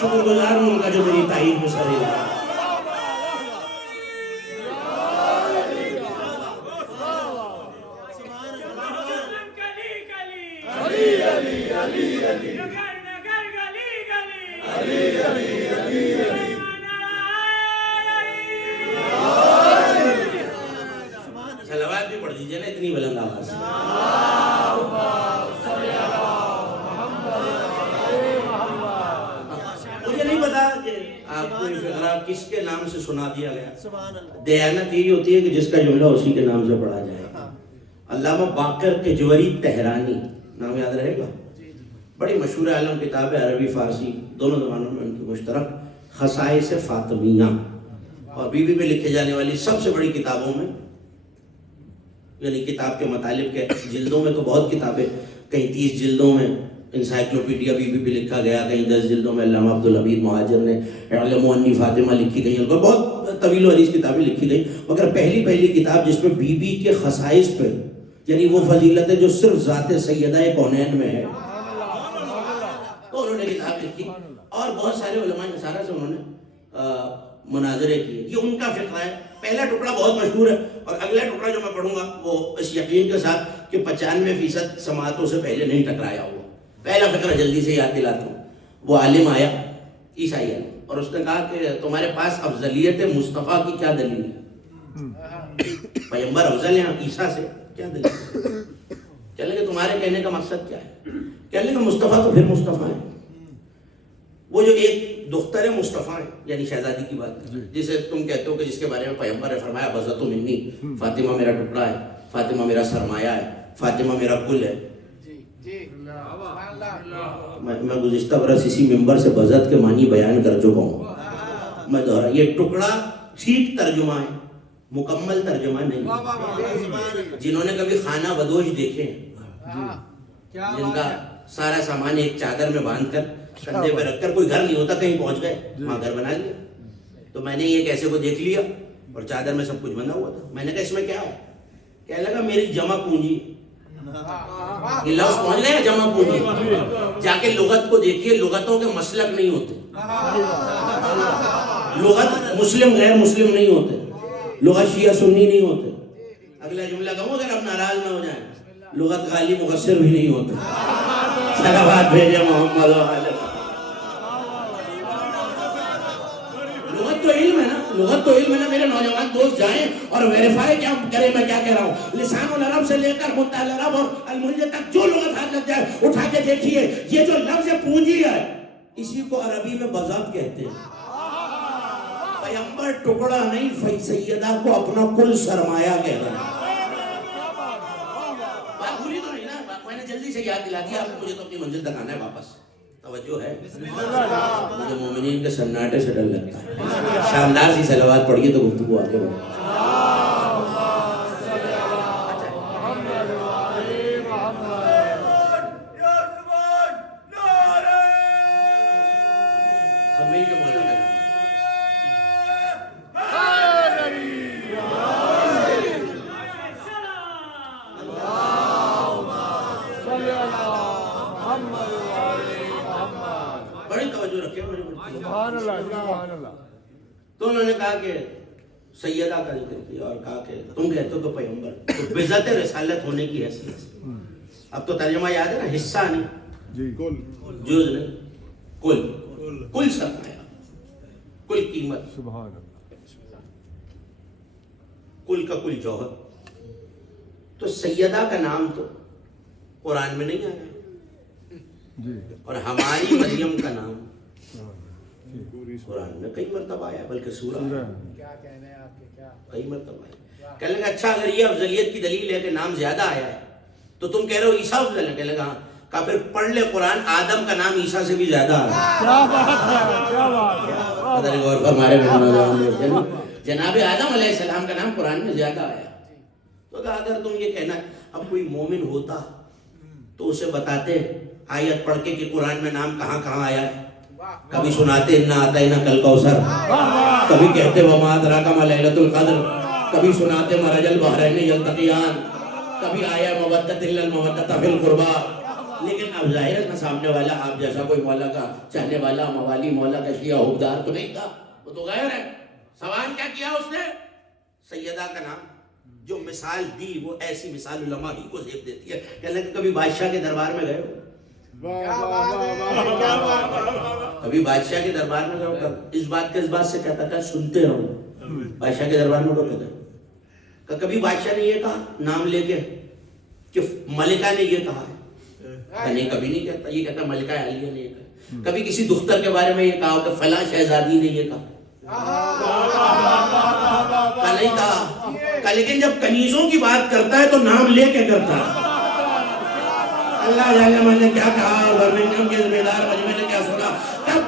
شکر گزار ہوں ان کا جو میری تائید میں سارے لگا. صلوات بھی پڑھ دیجئے نا اتنی بلند آواز. مجھے نہیں پتا کہ آپ کو یہ فقرہ کس کے نام سے سنا دیا گیا. دیانت یہی ہوتی ہے کہ جس کا جملہ اسی کے نام سے پڑھا جائے. علامہ باقر کجوری تہرانی نام یاد رہے گا، بڑی مشہور عالم کتاب ہے، عربی فارسی دونوں زبانوں میں ان کی مشترک، خصائص فاطمیہ، اور بی بی میں لکھے جانے والی سب سے بڑی کتابوں میں، یعنی کتاب کے مطالب کے جلدوں میں تو بہت کتابیں، کہیں 30 جلدوں میں انسائکلوپیڈیا بی بی پہ لکھا گیا، کہیں 10 جلدوں میں علامہ عبدالحمید مہاجر نے اعلموا انی فاطمہ لکھی گئی، ان کو بہت طویل و عریض کتابیں لکھی گئی. مگر پہلی کتاب جس میں بی بی کے خصائص پہ، یعنی وہ فضیلت ہے جو صرف ذات سیدہ کونین میں ہے، تو انہوں نے کتاب لکھی. اور بہت سارے علماء نصارہ سے انہوں نے مناظرے کیے. یہ ان کا فقہ ہے. پہلا ٹکڑا بہت مشہور ہے، اور اگلا ٹکڑا جو میں پڑھوں گا وہ اس یقین کے ساتھ کہ 95% سماعتوں سے پہلے نہیں ٹکرایا ہوا. پہلا فقرہ جلدی سے یاد دلاتا ہوں. وہ عالم آیا، عیسائی عالم، اور اس نے کہا کہ تمہارے پاس افضلیت مصطفیٰ کی کیا دلیل ہے؟ پیغمبر افضل ہیں عیسیٰ سے، کیا دلیل؟ کہنے لگے تمہارے کہنے کا مقصد کیا ہے؟ کہنے لگے مصطفیٰ تو پھر مصطفیٰ ہیں. وہ جو ایک دختر مصطفیٰ ہیں، یعنی شہزادی کی بات، جسے تم کہتے ہو کہ جس کے بارے میں پیغمبر نے فرمایا بذت منی، فاطمہ میرا ٹکڑا ہے، فاطمہ میرا سرمایہ ہے، فاطمہ میرا کل ہے. میں گزشتہ برس اسی ممبر سے بذت کے معنی بیان کر چکا ہوں. میں دوہرا، یہ ٹکڑا ٹھیک ترجمہ ہے، مکمل ترجمہ نہیں. جنہوں نے کبھی خانہ بدوش دیکھے، جن کا سارا سامان ایک چادر میں باندھ کر کندھے پہ رکھ کر، کوئی گھر نہیں ہوتا، کہیں پہنچ گئے وہاں گھر بنا لیا. تو میں نے ایک ایسے کو دیکھ لیا اور چادر میں سب کچھ بنا ہوا تھا. میں نے کہا اس میں کیا ہے؟ کہنے لگا میری جمع پونجی. یہ لفظ پہنچ گئے جمع پونجی. جا کے لغت کو دیکھیے، لغتوں کے مسلک نہیں ہوتے. لغت مسلم غیر مسلم نہیں ہوتے، لغت شیعہ سنی نہیں ہوتے. اگلا جملہ کہوں اگر اب ناراض نہ ہو جائیں، لغت غالی مقصر بھی نہیں ہوتے. صلوات بھیجے محمد و آلہ. لغت تو علم ہے نا، لغت تو علم ہے نا. میرے نوجوان دوست جائیں اور ویریفائی کیا کریں میں کیا کہہ رہا ہوں. لسان العرب سے لے کر منتہی العرب اور المنجد تک جو لغت ہاتھ لگ جائے اٹھا کے دیکھیے. یہ جو لفظ پونجی ہے اسی کو عربی میں بذات کہتے ہیں. پیغمبر ٹکڑا نہیں، سیدہ کو اپنا کل سرمایہ کہہ رہا ہے. بات بھولی تو نہیں نا، میں نے جلدی سے یاد دلا دیا آپ کو. مجھے تو اپنی منزل تک آنا ہے واپس. توجہ ہے؟ مجھے مومنین کے سناٹے سے ڈر لگتا ہے. شاندار سی صلوات پڑھیے تو گفتگو آگے بڑھے. سب مل کے مولانا کا بڑی توجہ رکھے. تو انہوں نے کہا کہ سیدہ کا ذکر کیا اور کہا کہ تم کہتے ہو کہ پیغمبر تو بذات رسالت ہونے کی حیثیت سے. اب تو ترجمہ یاد ہے نا، حصہ نہیں، جز نہیں، کل سرمایہ، کل قیمت، کل کا کل جوہر. تو سیدہ کا نام تو قرآن میں نہیں آیا، اور ہماری مریم کا نام قرآن میں کئی مرتبہ آیا، بلکہ سورہ کئی مرتبہ آیا. کہنے لگا اچھا اگر یہ افضلیت کی دلیل ہے کہ نام زیادہ آیا ہے تو تم کہہ رہے ہو عیسیٰ افضل ہے. کہنے لگا کہا پھر پڑھ لے قرآن، آدم کا نام عیسیٰ سے بھی زیادہ آیا. کیا بات ہے، کیا بات ہے. غور فرمائے جناب آدم علیہ السلام کا نام قرآن میں زیادہ آیا. تو کہا اگر تم یہ کہنا اب کوئی مومن ہوتا تو اسے بتاتے آیت پڑھ کے کہ قرآن میں نام کہاں کہاں آیا ہے. کبھی سناتے انا اعطیناک الکوثر، کبھی کہتے وما ادراک ما لیلۃ القدر، کبھی سناتے مرج البحرین یلتقیان، کبھی آیا مودۃ الا المودۃ فی القربى. لیکن اب ظاہر ہے سامنے والا آپ جیسا کوئی مولا کا چاہنے والا، موالی مولا کا شیعہ حبدار تو نہیں تھا، وہ تو غیر ہے. سوال کیا کیا اس نے؟ سیدہ کا نام جو مثال دی وہ ایسی مثال علماء ہی کو زیب دیتی ہے. کہنے کہ کبھی بادشاہ کے دربار میں گئے ہو؟ کبھی بادشاہ کے دربار میں گئے ہو؟ اس بات کے اس بات سے کہتا تھا سنتے رہو. بادشاہ کے دربار میں کو کہتے ہو؟ کبھی بادشاہ نے یہ کہا نام لے کے کہ ملکہ نے یہ کہا ہے؟ نہیں کبھی نہیں کہتا. یہ کہتا ملکہ عالیہ نے یہ کہا. کبھی کسی دختر کے بارے میں یہ کہا کہ فلاں شہزادی نے یہ کہا؟ نہیں کہا. لیکن جب کنیزوں کی بات کرتا ہے تو نام لے کے کرتا ہے. اللہ جانے میں نے کیا کہا، برمنگھم کے ذمہ دار مجمع نے کیا سنا.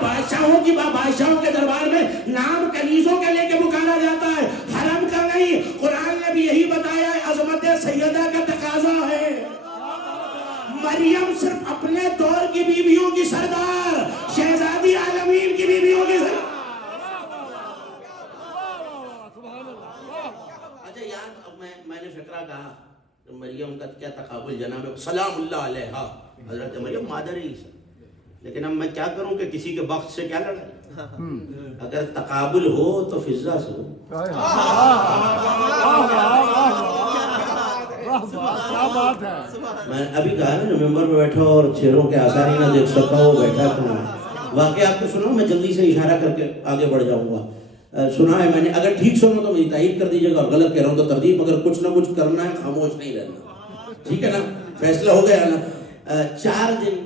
بادشاہوں کے دربار میں نام کنیزوں کے لے کے پکارا جاتا ہے، حرم کا نہیں. قرآن نے بھی یہی بتایا ہے، عظمت سیدہ کا تقاضا ہے. مریم صرف اپنے دور کی بیویوں کی سردار، شہزادی عالمین کی بیویوں کی سردار. اچھا یار میں نے فکرہ کہا مریم کا کیا تقابل جناب سلام اللہ علیہا، حضرت مریم مادر عیسیٰ. لیکن اب میں کیا کروں کہ کسی کے وقت سے کیا لڑائی. اگر تقابل ہو تو فضہ سے ہو. میں ابھی کہا نا جو ممبر میں بیٹھا اور چہروں کے آثار ہی نہ دیکھ سکتا وہ بیٹھا کیوں. واقعہ آپ کو سنو، میں جلدی سے اشارہ کر کے آگے بڑھ جاؤں گا. سنا ہے میں نے، اگر ٹھیک سنو تو میری تائید کر دیجیے گا، اور غلط کہہ رہا ہوں تو تردید. مگر کچھ نہ کچھ کرنا ہے، خاموش نہیں رہنا. ٹھیک ہے نا، فیصلہ ہو گیا نا. 4 دن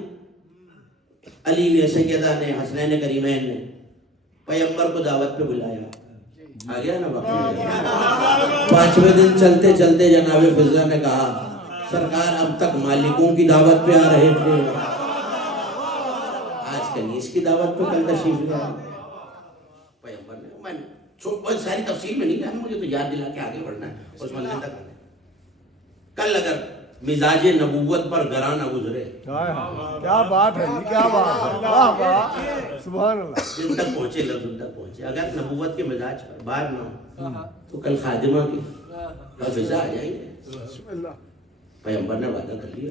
علی نے، سیدہ نے، حسنین کریمین نے پیغمبر کو دعوت پہ بلایا. آ گیا نا واقعہ. 5ویں دن چلتے چلتے جناب فضلہ نے کہا سرکار اب تک مالکوں کی دعوت پہ آ رہے تھے، آج کنیز کی دعوت پہ کل تشریف لے آئے. پیغمبر نے، میں نے ساری تفصیل میں نہیں جانا، مجھے تو یاد دلا کے آگے بڑھنا ہے اس منزل تک آنے. کل اگر مزاج نبوت پر گراں نہ گزرے، کیا بات ہے، کیا بات ہے، واہ واہ سبحان اللہ. جن تک پہنچے لفظ ان تک پہنچے. اگر نبوت کے مزاج پر بار نہ ہو تو کل خادمہ کی فضا آ جائیں گے. پیغمبر نے وعدہ کر لیا.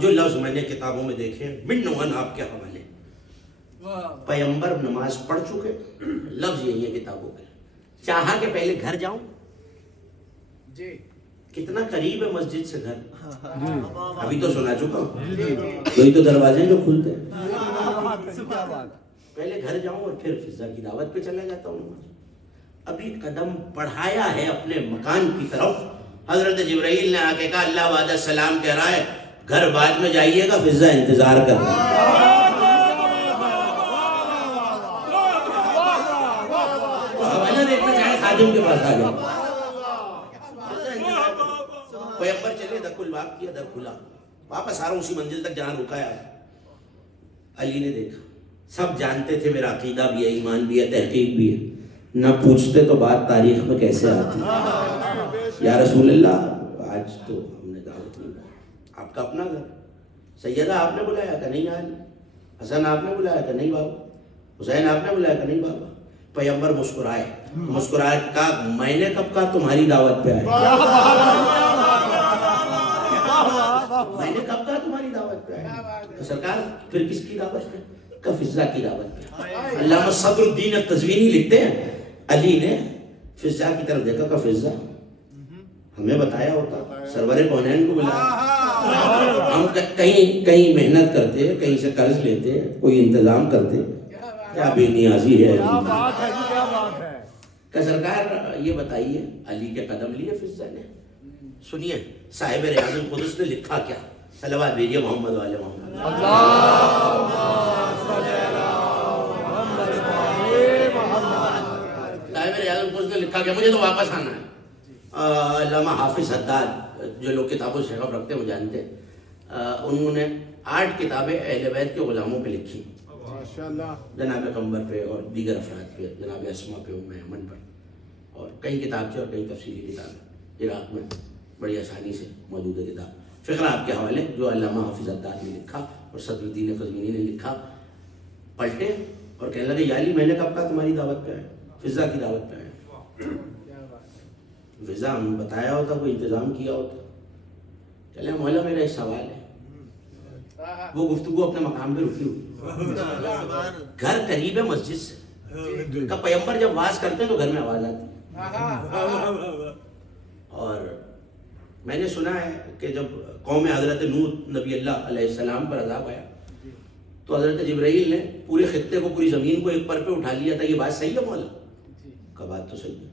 جو لفظ میں نے کتابوں میں دیکھے من آپ کے حوالے، پیغمبر نماز پڑھ چکے، لفظ یہی ہے کتابوں کے. چاہا کہ پہلے گھر جاؤں. کتنا قریب ہے مسجد سے گھر. ابھی تو سنا چکا ہوں، وہی تو دروازے جو کھلتے ہیں. پہلے گھر جاؤں اور پھر فضا کی دعوت پہ چلا جاتا ہوں. ابھی قدم بڑھایا ہے اپنے مکان کی طرف، حضرت جبرائیل نے آ کے کہا اللہ بعد السلام کہہ رہا ہے گھر بعد میں جائیے گا، فضا انتظار کر رہا ہے. حوالہ دیکھنا چاہے خادم کے پاس آ جاؤ. پیغمبر چلے، در الباب کیا، در کھلا، واپس آ رہا ہوں اسی منزل تک جہاں رکایا. علی نے دیکھا، سب جانتے تھے میرا عقیدہ بھی ہے، ایمان بھی ہے، تحقیق بھی ہے. نہ پوچھتے تو بات تاریخ میں کیسے آتی. یا رسول اللہ آج تو ہم نے دعوت نہیں دی، آپ کا اپنا گھر. سیدہ آپ نے بلایا کہ نہیں علی؟ حسن آپ نے بلایا کہ نہیں بابا؟ حسین آپ نے بلایا کہ نہیں بابا؟ پیغمبر مسکرائے، مسکرائے کہا میں نے کب کہا تمہاری دعوت پہ آئے؟ میں نے کب کہا تمہاری دعوت پہ آئے؟ سرکار پھر کس کی دعوت پہ؟ کہ فضا کی دعوت پہ. علامہ صدر الدین التزوینی لکھتے ہیں علی نے فضا کی طرف دیکھا کہ فضا ہمیں بتایا ہوتا، سرور کونین کو بلایا. ہم کہیں محنت کرتے، کہیں سے قرض لیتے، کوئی انتظام کرتے، کیا بے نیازی ہے. کہ سرکار یہ بتائیے علی کے قدم لیے فضا نے. سنیے صاحب ریاض القدس نے لکھا کیا. صلوات بھیجیے محمد والے محمد. میرے اعظم کو اس نے لکھا کہ مجھے تو واپس آنا ہے. علامہ حافظ حداد, جو لوگ کتاب و شغف رکھتے ہیں وہ جانتے ہیں, انہوں نے 8 کتابیں اہل بیت کے غلاموں پہ لکھی, ماشاءاللہ. جناب قمر پہ اور دیگر افراد پہ, جناب اسما پہ, ام ایمن پر, اور کئی کتابیں اور کئی تفصیلی کتابیں عراق میں بڑی آسانی سے موجود ہے کتاب. فقرہ آپ کے حوالے جو علامہ حافظ حداد نے لکھا اور صدر الدین قزوینی نے لکھا, پلٹے اور کہنے لگے یا علی میں نے کب کہا تمہاری دعوت پہ آئے, فضا کی دعوت پہ آئے. فضا ہم بتایا ہوتا, کوئی انتظام کیا ہوتا. چلے مولا میرا ایک سوال ہے, وہ گفتگو اپنے مقام پہ رکی ہوئی, گھر قریب ہے مسجد سے, کا پیغمبر جب واز کرتے ہیں تو گھر میں آواز آتی ہے. اور میں نے سنا ہے کہ جب قوم حضرت نوح نبی اللہ علیہ السلام پر عذاب آیا تو حضرت جبرائیل نے پورے خطے کو, پوری زمین کو ایک پر پہ اٹھا لیا تھا. یہ بات صحیح ہے مولا؟ کا بات تو صحیح ہے.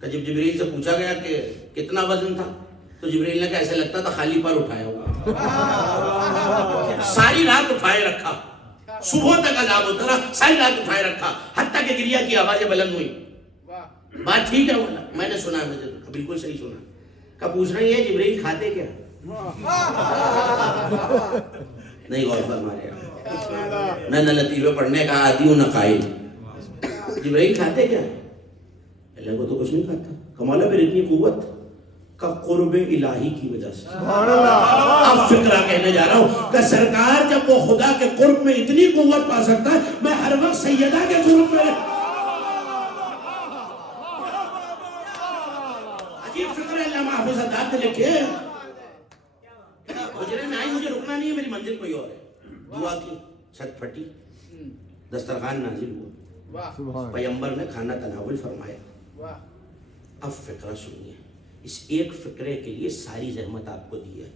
کہ جب جبرائیل سے پوچھا گیا کہ کتنا وزن تھا تو جبرائیل نے کہا ایسے لگتا تھا خالی پر اٹھایا ہوگا. ساری رات اٹھائے رکھا, صبح تک عذاب ہوتا رہا, ساری رات اٹھائے رکھا, حتیٰ کہ گریا کی آوازیں بلند ہوئی. بات ٹھیک ہے مولا؟ میں نے سنا, مجھے بالکل صحیح سنا. کا پوچھ رہی ہے جبرائیل کھاتے کیا؟ نہیں غور فرما رہے, میں نہ لطیفے پڑھنے کا عادی ہوں نہ قائل. جبرائیل کھاتے کیا؟ اللہ کو تو کچھ نہیں کھاتا. کمالا پھر اتنی قوت کا قرب الہی کی وجہ سے. اب فقرہ کہنے جا رہا ہوں کہ سرکار جب وہ خدا کے قرب میں اتنی قوت پا سکتا ہے, میں ہر وقت سیدہ کے قرب میں. عجیب فقرہ علامہ حافظ حداد نے لکھے. حجرے میں آئی, مجھے رکنا نہیں ہے, میری منزل کوئی اور ہے. دعا کی, چھت پھٹی, دسترخوان نازل ہوا, پیغمبر نے کھانا تناول فرمایا. اب فقرہ سنیے, اس ایک فقرے کے لیے ساری زحمت آپ کو دی ہے.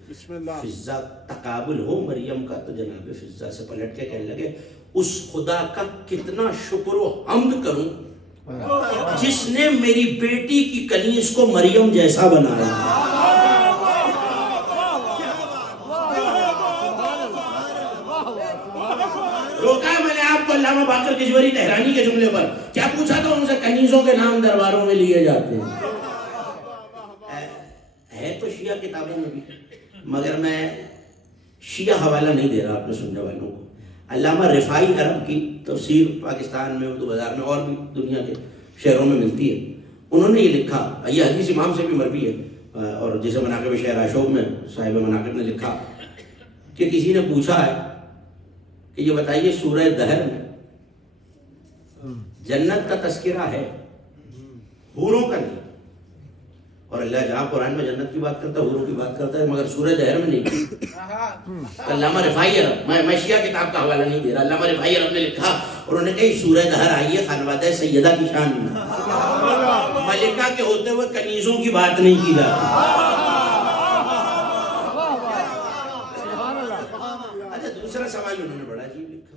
فضا تقابل ہو مریم کا تو جناب فضا سے پلٹ کے کہنے لگے اس خدا کا کتنا شکر و حمد کروں جس نے میری بیٹی کی کنیز کو مریم جیسا بنایا. روکا میں نے آپ کو علامہ باقر کشوری تہرانی کے جملے پر. کیا پوچھا تھا ان سے؟ کنیزوں کے نام درباروں میں لیے جاتے ہیں. ہے تو شیعہ کتابوں میں بھی, مگر میں شیعہ حوالہ نہیں دے رہا اپنے سننے والوں کو. علامہ رفاعی عرب کی تفسیر پاکستان میں, اردو بازار میں اور بھی دنیا کے شہروں میں ملتی ہے. انہوں نے یہ لکھا, یہ حدیث امام سے بھی مروی ہے, اور جسے مناقب شہر عاشوق میں صاحب مناقب نے لکھا کہ کسی نے پوچھا ہے کہ یہ بتائیے سورہ دہر میں جنت کا تذکرہ ہے, حوروں کا نہیں. اور اللہ جہاں قرآن میں جنت کی بات کرتا ہے, حوروں کی بات کرتا ہے, مگر سورہ دہر میں نہیں. علامہ رفاعی عرب, میں شیعہ کتاب کا حوالہ نہیں دے رہا, علامہ رفاعی عرب نے لکھا, انہوں نے کہا سورہ دہر آئی ہے خانوادہ سیدہ کی شان میں, ملکہ کے ہوتے ہوئے کنیزوں کی بات نہیں کی جاتی. اچھا دوسرا سوال انہوں نے بڑا عجیب لکھا,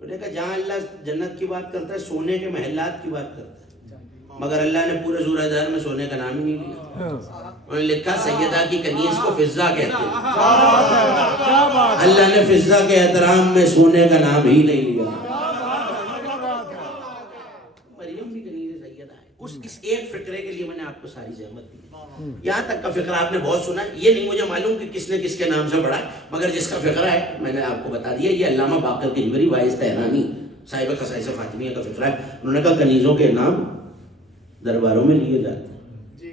انہوں نے کہا جہاں اللہ جنت کی بات کرتا ہے سونے کے محلات کی بات کرتا ہے, مگر اللہ نے پورے سورہ دہر میں سونے کا نام ہی نہیں لیا. انہوں نے لکھا سیدہ کی کنیز کو فضہ کہتے ہیں, اللہ نے فضہ کے احترام میں سونے کا نام ہی نہیں لیا. مریم بھی کنیز سیدہ ہے. اس ایک فقرے کے لیے میں نے آپ کو ساری زحمت دی. یہاں تک کا فقرہ آپ نے بہت سنا ہے, یہ نہیں مجھے معلوم کہ کس نے کس کے نام سے پڑھا ہے, مگر جس کا فقرہ ہے میں نے آپ کو بتا دیا. یہ علامہ باقر کشوری وائز تہرانی صاحب خصائص فاطمیہ کا فقرہ ہے. انہوں نے کہا کنیزوں کے نام درباروں میں لیے جاتے ہیں.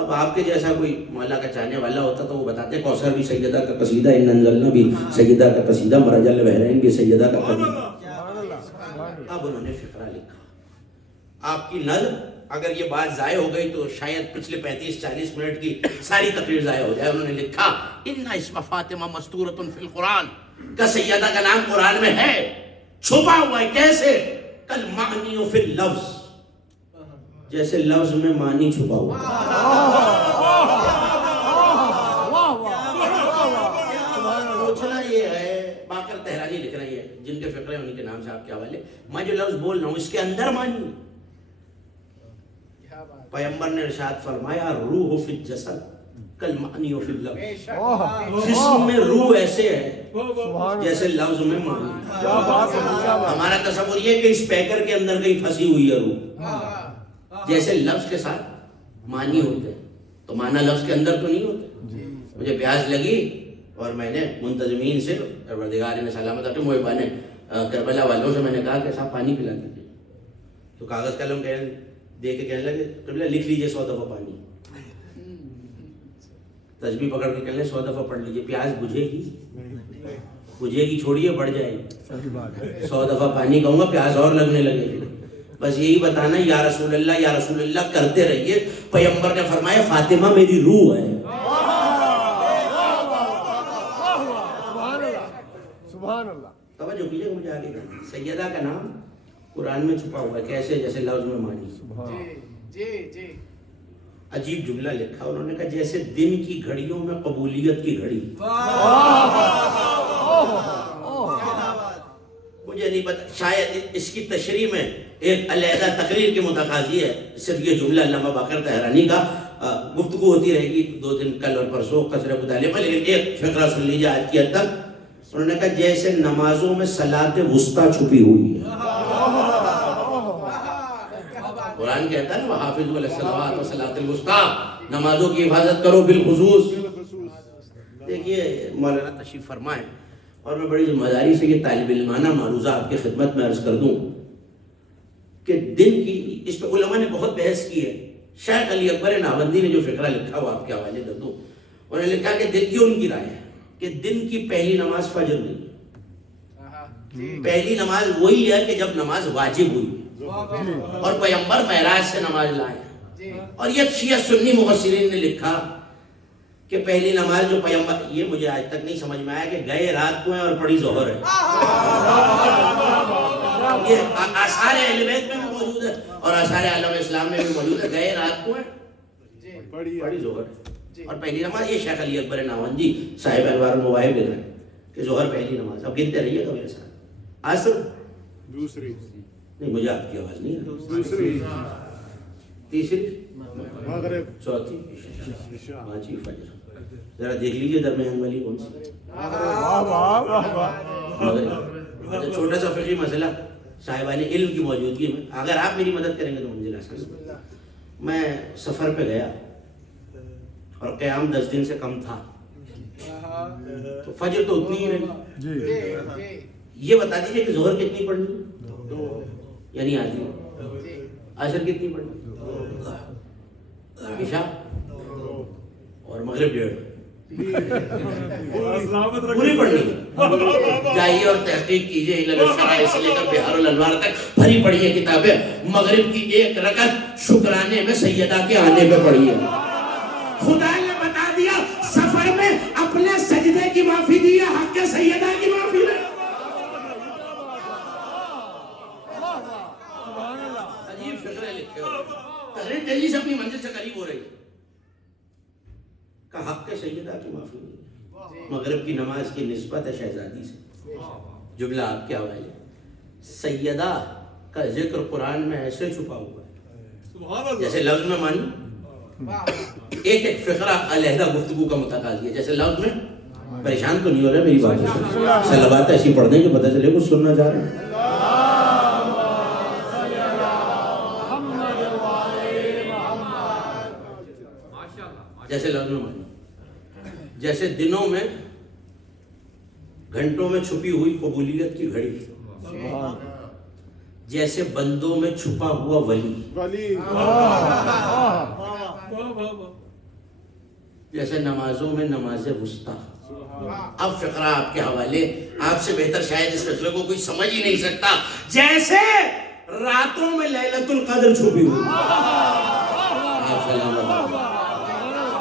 اب آپ کے جیسا کوئی مولا کا چاہنے والا ہوتا تو وہ بتاتے ہیں کوثر بھی سیدہ کا قصیدہ, ان انزلنا بھی سیدہ کا قصیدہ, مرج البحرین بھی سیدہ کا قصیدہ. اب انہوں نے فقرہ لکھا. آپ کی نظر اگر یہ بات ضائع ہو گئی تو شاید پچھلے 35-40 منٹ کی ساری تقریر ضائع ہو جائے. انہوں نے لکھا ان اسم فاطمہ مستورۃ فی القرآن, کا سیدہ کا نام قرآن میں ہے, چھپا ہوا ہے. کیسے؟ کل معنی فی اللفظ, جیسے لفظ میں معنی چھپا ہوا. پوچھنا یہ ہے, باقر تہرانی لکھ رہی ہے, جن کے فقرے انہیں کے نام سے آپ کے حوالے, میں جو لفظ بول رہا ہوں اس کے اندر معنی. پیغمبر نے ارشاد فرمایا روح فی الجسد کل معنی فی اللفظ, جسم میں روح ایسے ہے جیسے لفظ میں معنی. ہمارا تصور یہ کہ اس پیکر کے اندر کہیں پھنسی ہوئی ہے روح, جیسے لفظ کے ساتھ معنی ہوتے ہیں، تو معنی لفظ کے اندر تو نہیں ہوتے. مجھے پیاس لگی اور میں نے منتظمین سے، پروردگار نے سلامت رکھے، محبان کربلا والوں سے میں نے کہا کہ صاحب پانی پلا دیجیے. تو کاغذ قلم دے کے کہنے لگے قبلہ لکھ لیجیے 100 دفعہ پانی. تسبیح پکڑ کے کہنے 100 دفعہ پڑھ لیجیے. پیاس بجھے گی چھوڑیے، بڑھ جائے گی. 100 دفعہ پانی کہوں گا پیاس اور لگنے لگے گی. بس یہی بتانا یا رسول اللہ کرتے رہیے. پیغمبر نے فرمایا فاطمہ میری روح ہے. سبحان اللہ. توجہ کیجیے، مجھے آگے کرنا. سیدہ کا نام قرآن میں چھپا ہوا ہے. کیسے؟ جیسے لفظ میں مانی. عجیب جملہ لکھا انہوں نے کہا جیسے دن کی گھڑیوں میں قبولیت کی گھڑی. مجھے نہیں پتا، شاید اس کی تشریح میں ایک علیحدہ تقریر کی متقاضی ہے. صرف یہ جملہ علامہ باقر طہرانی کا گفتگو ہوتی رہے گی 2 دن، کل اور پرسوں قصر مطالعہ میں، لیکن ایک فقرہ سن لیجیے آج کی حد تک. انہوں نے کہا جیسے نمازوں میں صلاۃ وسطیٰ چھپی ہوئی ہے. قرآن کہتا ہے نا وحافظوا علی الصلوات والصلاۃ الوسطیٰ، نمازوں کی حفاظت کرو بالخصوص. دیکھیے مولانا تشریف فرمائیں، اور میں بڑی ذمہ داری سے یہ طالب علمانہ معروضہ آپ کی خدمت میں عرض کر دوں کہ دن کی، اس پہ علماء نے بہت بحث کی ہے. شیخ علی اکبر ناوندی نے جو فقرہ لکھا وہ آپ کے حوالے کر دوں. انہوں نے لکھا کہ دن کی ان کی رائے ہے کہ دن کی پہلی نماز فجر نہیں ہے. پہلی نماز وہی ہے کہ جب نماز واجب ہوئی اور پیغمبر معراج سے نماز لائے. اور یہ شیعہ سنی مفسرین نے لکھا کہ پہلی نماز جو پیغمبر، یہ مجھے آج تک نہیں سمجھ میں آیا کہ گئے رات کو ہیں اور پڑھی ظہر ہے. یہ آثار اہل بیت میں بھی موجود ہے اور آثار عالم اسلام میں بھی موجود ہے. گئے رات کو ہیں پڑھی ظہر ہے. اور پہلی نماز یہ شیخ علی اکبر ناوندی صاحب انوار المواہب لکھ رہے ہیں کہ ظہر پہلی نماز. اب گنتے رہیے گا میرے ساتھ. عصر دوسری، نہیں مجھے آپ کی آواز نہیں ہے. دوسری، تیسری، مغرب، چوتھی، پانچویں فجر. ذرا دیکھ لیجیے درمیان والی کون سی؟ مغرب. چھوٹا سا فقہی مسئلہ صاحبان علم کی موجودگی میں، اگر آپ میری مدد کریں گے تو منزل حاصل. میں سفر پہ گیا اور قیام 10 دن سے کم تھا، تو فجر تو اتنی ہی رہی. یہ بتا دیجیے کہ ظہر کتنی پڑھنی، یعنی آدھی. عصر کتنی پڑھنی، عشاء اور مغرب 1.5 پوری پڑھنی. جائیے اور تحقیق کیجیے، الشرائع سے لے کر بہار الانوار تک بھری پڑھیے کتابیں. مغرب کی 1 رکعت شکرانے میں سیدہ کے آنے پہ پڑھیے. خدا نے بتا دیا سفر میں اپنے سجدے کی معافی دی ہے، حق کے سیدہ کی معافی ہے. عجیب فقرے لکھے ہوئے. تقریر تیزی سے اپنی منزل سے قریب ہو رہی ہے. کہ حق کے سیدہ کی معافی ہے. مغرب کی نماز کی نسبت ہے شہزادی سے. جملہ آپ کے حوالے. سیدہ کا ذکر قرآن میں ایسے چھپا ہوا ہے جیسے لفظ میں مانی. ایک ایک فقرہ علیحدہ گفتگو کا متقاضی ہے. جیسے لفظ میں، پریشان تو نہیں ہو رہا میری بات سے؟ صلوات ایسی پڑھ دیں کہ پتہ چلے کچھ سننا چاہ رہے ہیں. جیسے لفظ میں مانی. جیسے دنوں میں گھنٹوں میں چھپی ہوئی قبولیت کی گھڑی. جیسے بندوں میں چھپا ہوا ولی. جیسے نمازوں میں نماز وسطیٰ. اب فقرہ آپ کے حوالے. آپ سے بہتر شاید اس فقرے کو کوئی سمجھ ہی نہیں سکتا. جیسے راتوں میں لیلۃ القدر چھپی ہوئی. آپ سلامت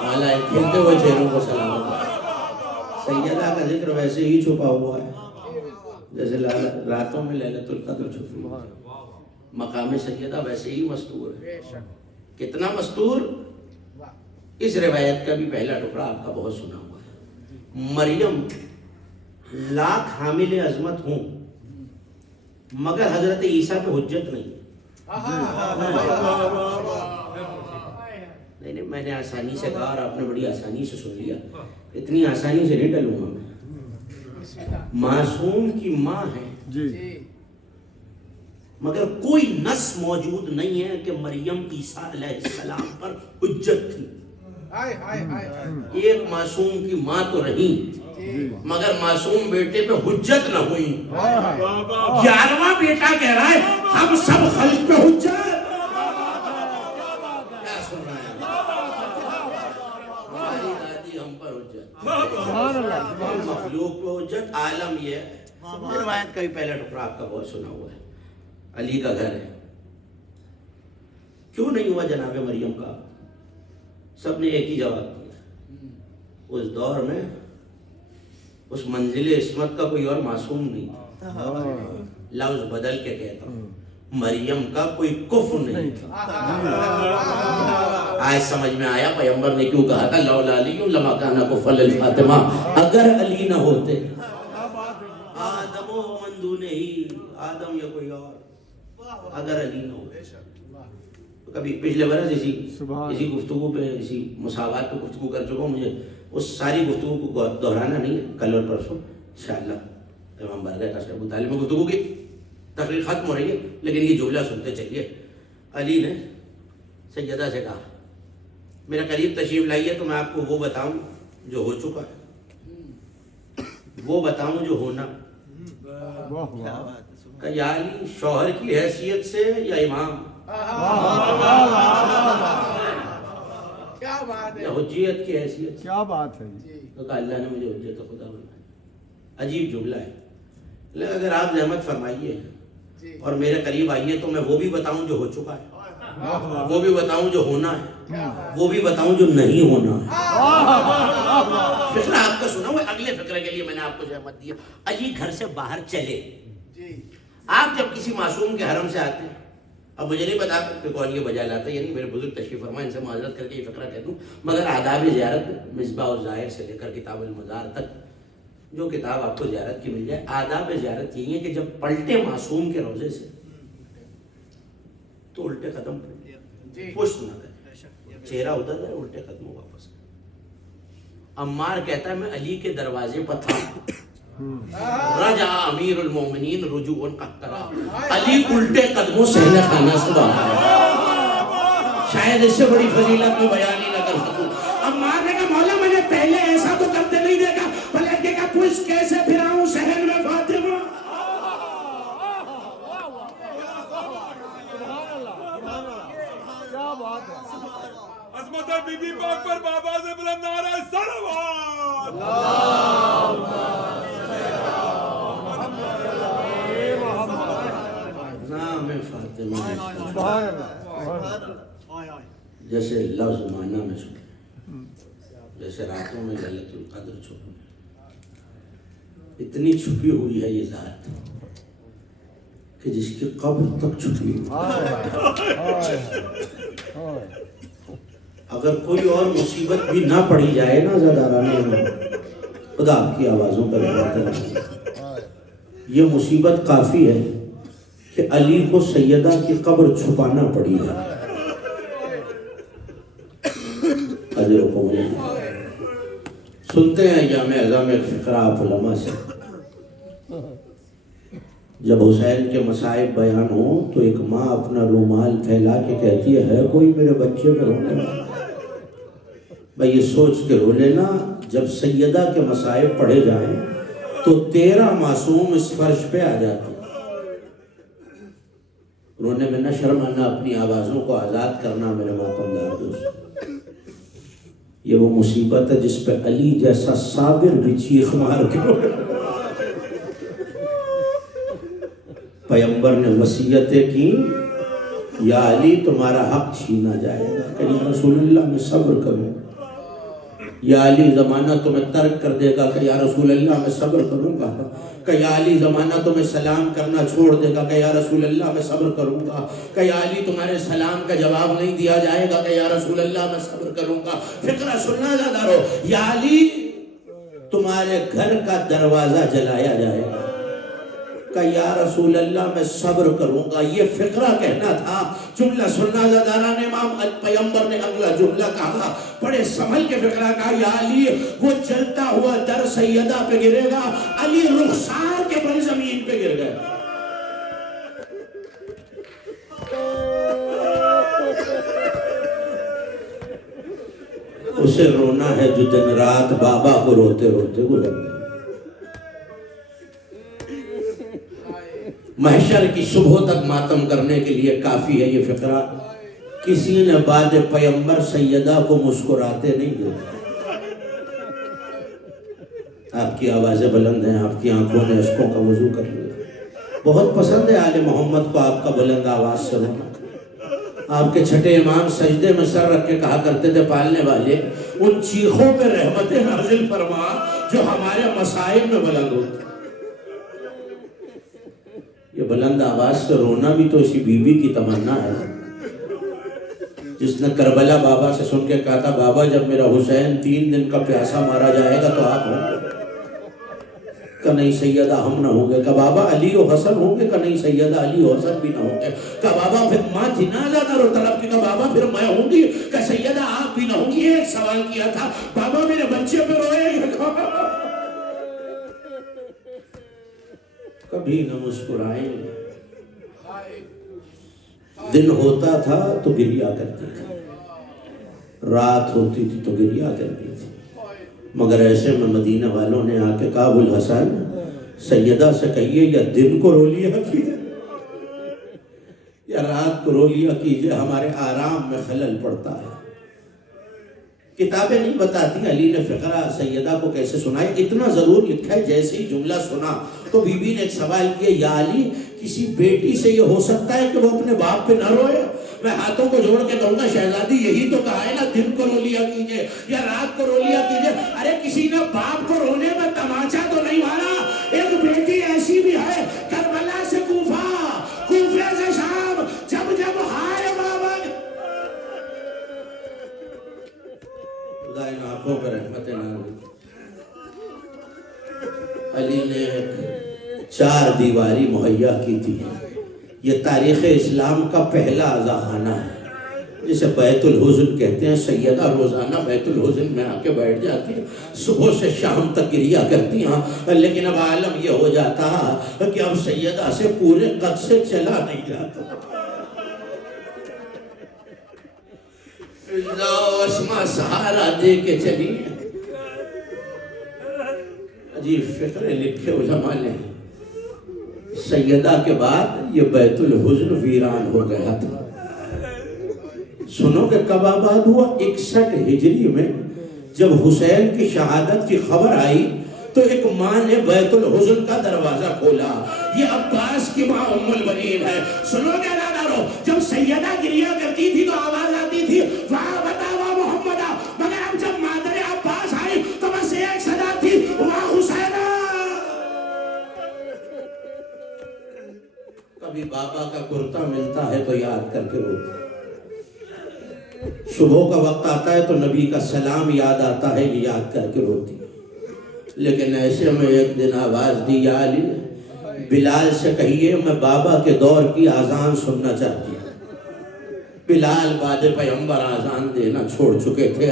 مولا کھلتے ہوئے چہروں کو سلامت. سیدہ کا ذکر ویسے ہی چھپا ہوا ہے جیسے راتوں میں لیلۃ القدر چھپی ہوئی. مقام سیدہ ویسے ہی مستور ہے. کتنا مستور؟ اس روایت کا بھی پہلا ٹکڑا آپ کا بہت سنا ہوا ہے. مریم لاکھ حامل عظمت ہوں مگر حضرت عیسیٰ پہ حجت نہیں. نہیں میں نے آسانی سے کہا اور آپ نے بڑی آسانی سے سن لیا. اتنی آسانی سے نہیں ڈلوں گا میں. معصوم کی ماں ہے مگر کوئی نص موجود نہیں ہے کہ مریم عیسیٰ علیہ السلام پر حجت تھی. ایک معصوم کی ماں تو رہی مگر معصوم بیٹے پہ حجت نہ ہوئی. 11واں بیٹا کہہ رہا ہے ہم سب خلق پہ حجت. کیا سن رہے ہیں؟ ہماری دادی ہم پر حجت, مخلوق پہ حجت. عالم یہ ہے, روایت کا بھی پہلا ٹکڑا آپ کا بہت سنا ہوا ہے, علی کا گھر ہے. کیوں نہیں ہوا جناب مریم کا؟ سب نے ایک ہی جواب دیا, اس دور میں اس منزل عصمت کا کوئی اور معصوم نہیں تھا. لفظ بدل کے کہتا ہوں, مریم کا کوئی کفر نہیں تھا. آج سمجھ میں آیا پیغمبر نے کیوں کہا تھا لولا علی لما کان کفر للفاطمہ, اگر علی نہ ہوتے. آدم و من دونہ ہی, آدم یا کوئی اور, اگر علی نہ ہوتے. کبھی پچھلے برس اسی گفتگو پہ, اسی مساوات پہ گفتگو کر چکا ہوں. مجھے اس ساری گفتگو کو دہرانا نہیں ہے, کل اور پرسوں انشاءاللہ امام بارگاہ کاشف ابو طالب میں گفتگو کی تقریر ختم ہو رہی ہے, لیکن یہ جملہ سنتے چلیے. علی نے سیدہ سے کہا میرا قریب تشریف لائیے تو میں آپ کو وہ بتاؤں جو ہو چکا ہے, وہ بتاؤں جو ہونا. کہ یا علی شوہر کی حیثیت سے یا امام, یا حجیت کی حیثیت. کیا بات ہے, تو کہا اللہ نے مجھے حجت خدا بنایا. عجیب جملہ ہے, لیکن اگر آپ زحمت فرمائیے اور میرے قریب آئیے تو میں وہ بھی بتاؤں جو ہو چکا ہے, وہ بھی بتاؤں جو ہونا ہے, وہ بھی بتاؤں جو نہیں ہونا ہے. فکرہ آپ کا سنا ہوا, اگلے فکرے کے لیے میں نے آپ کو زحمت دیا. علی گھر سے باہر چلے. آپ جب کسی معصوم کے حرم سے آتے ہیں, اب مجھے نہیں پتا کہ کون یہ بجا لاتا ہے, یعنی میرے بزرگ تشریف فرما, ان سے معذرت کر کے یہ فقرہ کہہ دوں, مگر آداب زیارت مصباح الظاہر سے لے کر کتاب المزار تک جو کتاب آپ کو زیارت کی مل جائے, آداب زیارت یہی ہے کہ جب پلٹے معصوم کے روزے سے تو الٹے قدم پہ پشت نہ کرے, چہرہ ادھر ہے, الٹے قدموں واپس. عمار کہتا ہے میں علی کے دروازے پر تھا, رجع امیر المومنین رجوعا قہقرا, علی الٹے قدموں صحن خانہ سے باہر آیا. شاید اس سے بڑی فضیلت میں بیان ہی نہ کر سکوں. عمار نے کہا مولا میں نے پہلے ایسا تو کرتے نہیں دیکھا, بلکہ کہا پوچھ کیسے پھراؤں صحن میں فاطمہ. کیا بات ہے. عظمت بی بی پاک پر بابا سے بلند نعرہ صلوات. نام فاطمہ جیسے لفظ معنی میں چھپے, جیسے راتوں میں للیت القدر چھپے, اتنی چھپی ہوئی ہے یہ ذات کہ جس کی قبر تک چھپی ہوئی. اگر کوئی اور مصیبت بھی نہ پڑی جائے نا زدارانے میں, خدا آپ کی آوازوں پر رحمت کرے, یہ مصیبت کافی ہے کہ علی کو سیدہ کی قبر چھپانا پڑی ہے. اجر کو ملے سنتے ہیں جامع اعظم ایک فقرہ آپ علماء سے. جب حسین کے مصائب بیان ہوں تو ایک ماں اپنا رومال پھیلا کے کہتی ہے کوئی میرے بچے پہ رونے والا. بھائی یہ سوچ کے رو لینا جب سیدہ کے مصائب پڑھے جائیں تو 13 معصوم اس فرش پہ آ جاتے ہیں. رونے میں نہ شرمانا, اپنی آوازوں کو آزاد کرنا میرے ماتمدار دوست. یہ وہ مصیبت ہے جس پہ علی جیسا صابر بھی چیخ مار کے پیغمبر نے وصیتیں کی, یا علی تمہارا حق چھینا جائے گا, کہ یا رسول اللہ میں صبر کروں. یا علی زمانہ تمہیں ترک کر دے گا, کہ یا رسول اللہ میں صبر کروں گا. کہ یا علی زمانہ تمہیں سلام کرنا چھوڑ دے گا, کہ یا رسول اللہ میں صبر کروں گا. کہ یا علی تمہارے سلام کا جواب نہیں دیا جائے گا, کہ یا رسول اللہ میں صبر کروں گا. فقرہ سننا زیادہ رہو, یا علی تمہارے گھر کا دروازہ جلایا جائے گا, کہ یا رسول اللہ میں صبر کروں گا. یہ فقرہ کہنا تھا. جملہ سننا زداران امام پیغمبر نے اگلا جملہ کہا, بڑے سنبھل کے فقرہ کہا, یا علی وہ جلتا ہوا در سیدہ پہ گرے گا. علی رخسار کے بل زمین پہ گر گئے. اسے رونا ہے جو دن رات بابا کو روتے روتے گزر گئے۔ محشر کی صبح تک ماتم کرنے کے لیے کافی ہے یہ فقرہ، کسی نے بعد پیمبر سیدہ کو مسکراتے نہیں دیکھا۔ آپ کی آوازیں بلند ہیں، آپ کی آنکھوں نے اشکوں کا وضو کر لیا۔ بہت پسند ہے آل محمد کو آپ کا بلند آواز سے رونا۔ آپ کے چھٹے امام سجدے میں سر رکھ کے کہا کرتے تھے پالنے والے ان چیخوں پہ رحمت نازل فرما جو ہمارے مصائب میں بلند ہوتی۔ یہ بلند آواز سے رونا بھی تو اسی بی بی کی تمنا ہے جس نے کربلا بابا سے سن کے کہا تھا بابا جب میرا حسین 3 دن کا پیاسا مارا جائے گا تو آپ ہوں گے؟ کہ نہیں سیدہ ہم نہ ہوں گے۔ کہ بابا علی و حسن ہوں گے؟ کہ نہیں سیدہ علی و حسن بھی نہ ہوں گے۔ کہ بابا پھر ماں جنازہ کرو طلب کی، کہ بابا پھر میں ہوں گی؟ کہ سیدہ آپ بھی نہ ہوں گی۔ ایک سوال کیا تھا بابا میرے بچے پہ روئے گا؟ کبھی نہ مسکرائیں گے۔ دن ہوتا تھا تو گریا کرتی تھی، رات ہوتی تھی تو گریا کرتی تھی، مگر ایسے میں مدینہ والوں نے آ کے کہا ابوالحسن سیدہ سے کہیے یا دن کو رو لیا کیجئے یا رات کو رو لیا کیجئے، ہمارے آرام میں خلل پڑتا ہے۔ کتابیں نہیں بتاتی علی نے فقرہ سیدہ کو کیسے سنائے، اتنا ضرور لکھا ہے جیسے ہی جملہ سنا تو بی بی نے ایک سوال کیا یا علی کسی بیٹی سے یہ ہو سکتا ہے کہ وہ اپنے باپ پہ نہ روئے؟ میں ہاتھوں کو جوڑ کے کہوں گا شہزادی یہی تو کہا ہے نا دن کو رو لیا کیجئے یا رات کو رو لیا کیجئے۔ ارے کسی نے باپ کو رونے میں تماچا تو نہیں مارا۔ ایک بیٹی ایسی بھی ہے کربلا سے کوفہ، کوفے سے شام، جب جب ہائے بابا خدا ان آنکھوں پر رحمت نازل۔ علی نے ایک 4 دیواری مہیا کی تھی۔ یہ تاریخ اسلام کا پہلا عزاخانہ ہے جسے بیت الحزن کہتے ہیں۔ سیدہ روزانہ بیت الحزن میں آ کے بیٹھ جاتی ہیں، صبح سے شام تک گریا کرتی ہیں، لیکن اب عالم یہ ہو جاتا کہ اب سیدہ سے پورے قد سے چلا نہیں جاتا۔ اللہ اسما سہارا دے کے چلی۔ عجیب فقرے لکھے علماء نے، سیدہ کے بعد یہ بیت الحزن ویران ہو گیا تھا۔ سنو کہ کب آباد ہوا؟ 61 ہجری میں جب حسین کی شہادت کی خبر آئی تو ایک ماں نے بیت الحزن کا دروازہ کھولا۔ یہ عباس کی ماں ام البنین ہے۔ سنو کہ نادارو جب سیدہ گریا کرتی تھی تو آواز آتی تھی واہ بتا واہ محمدہ، مگر اب جب مادر عباس آئی تو بس ایک صدا تھی واہ حسینہ۔ کبھی بابا کا کرتا ملتا ہے تو یاد کر کے روتی، صبح کا وقت آتا ہے تو نبی کا سلام یاد آتا ہے یہ یاد کر کے روتی۔ لیکن ایسے میں ایک دن آواز دی یا علی بلال سے کہیے میں بابا کے دور کی آذان سننا چاہتی ہوں۔ بلال بعد پیغمبر آذان دینا چھوڑ چکے تھے۔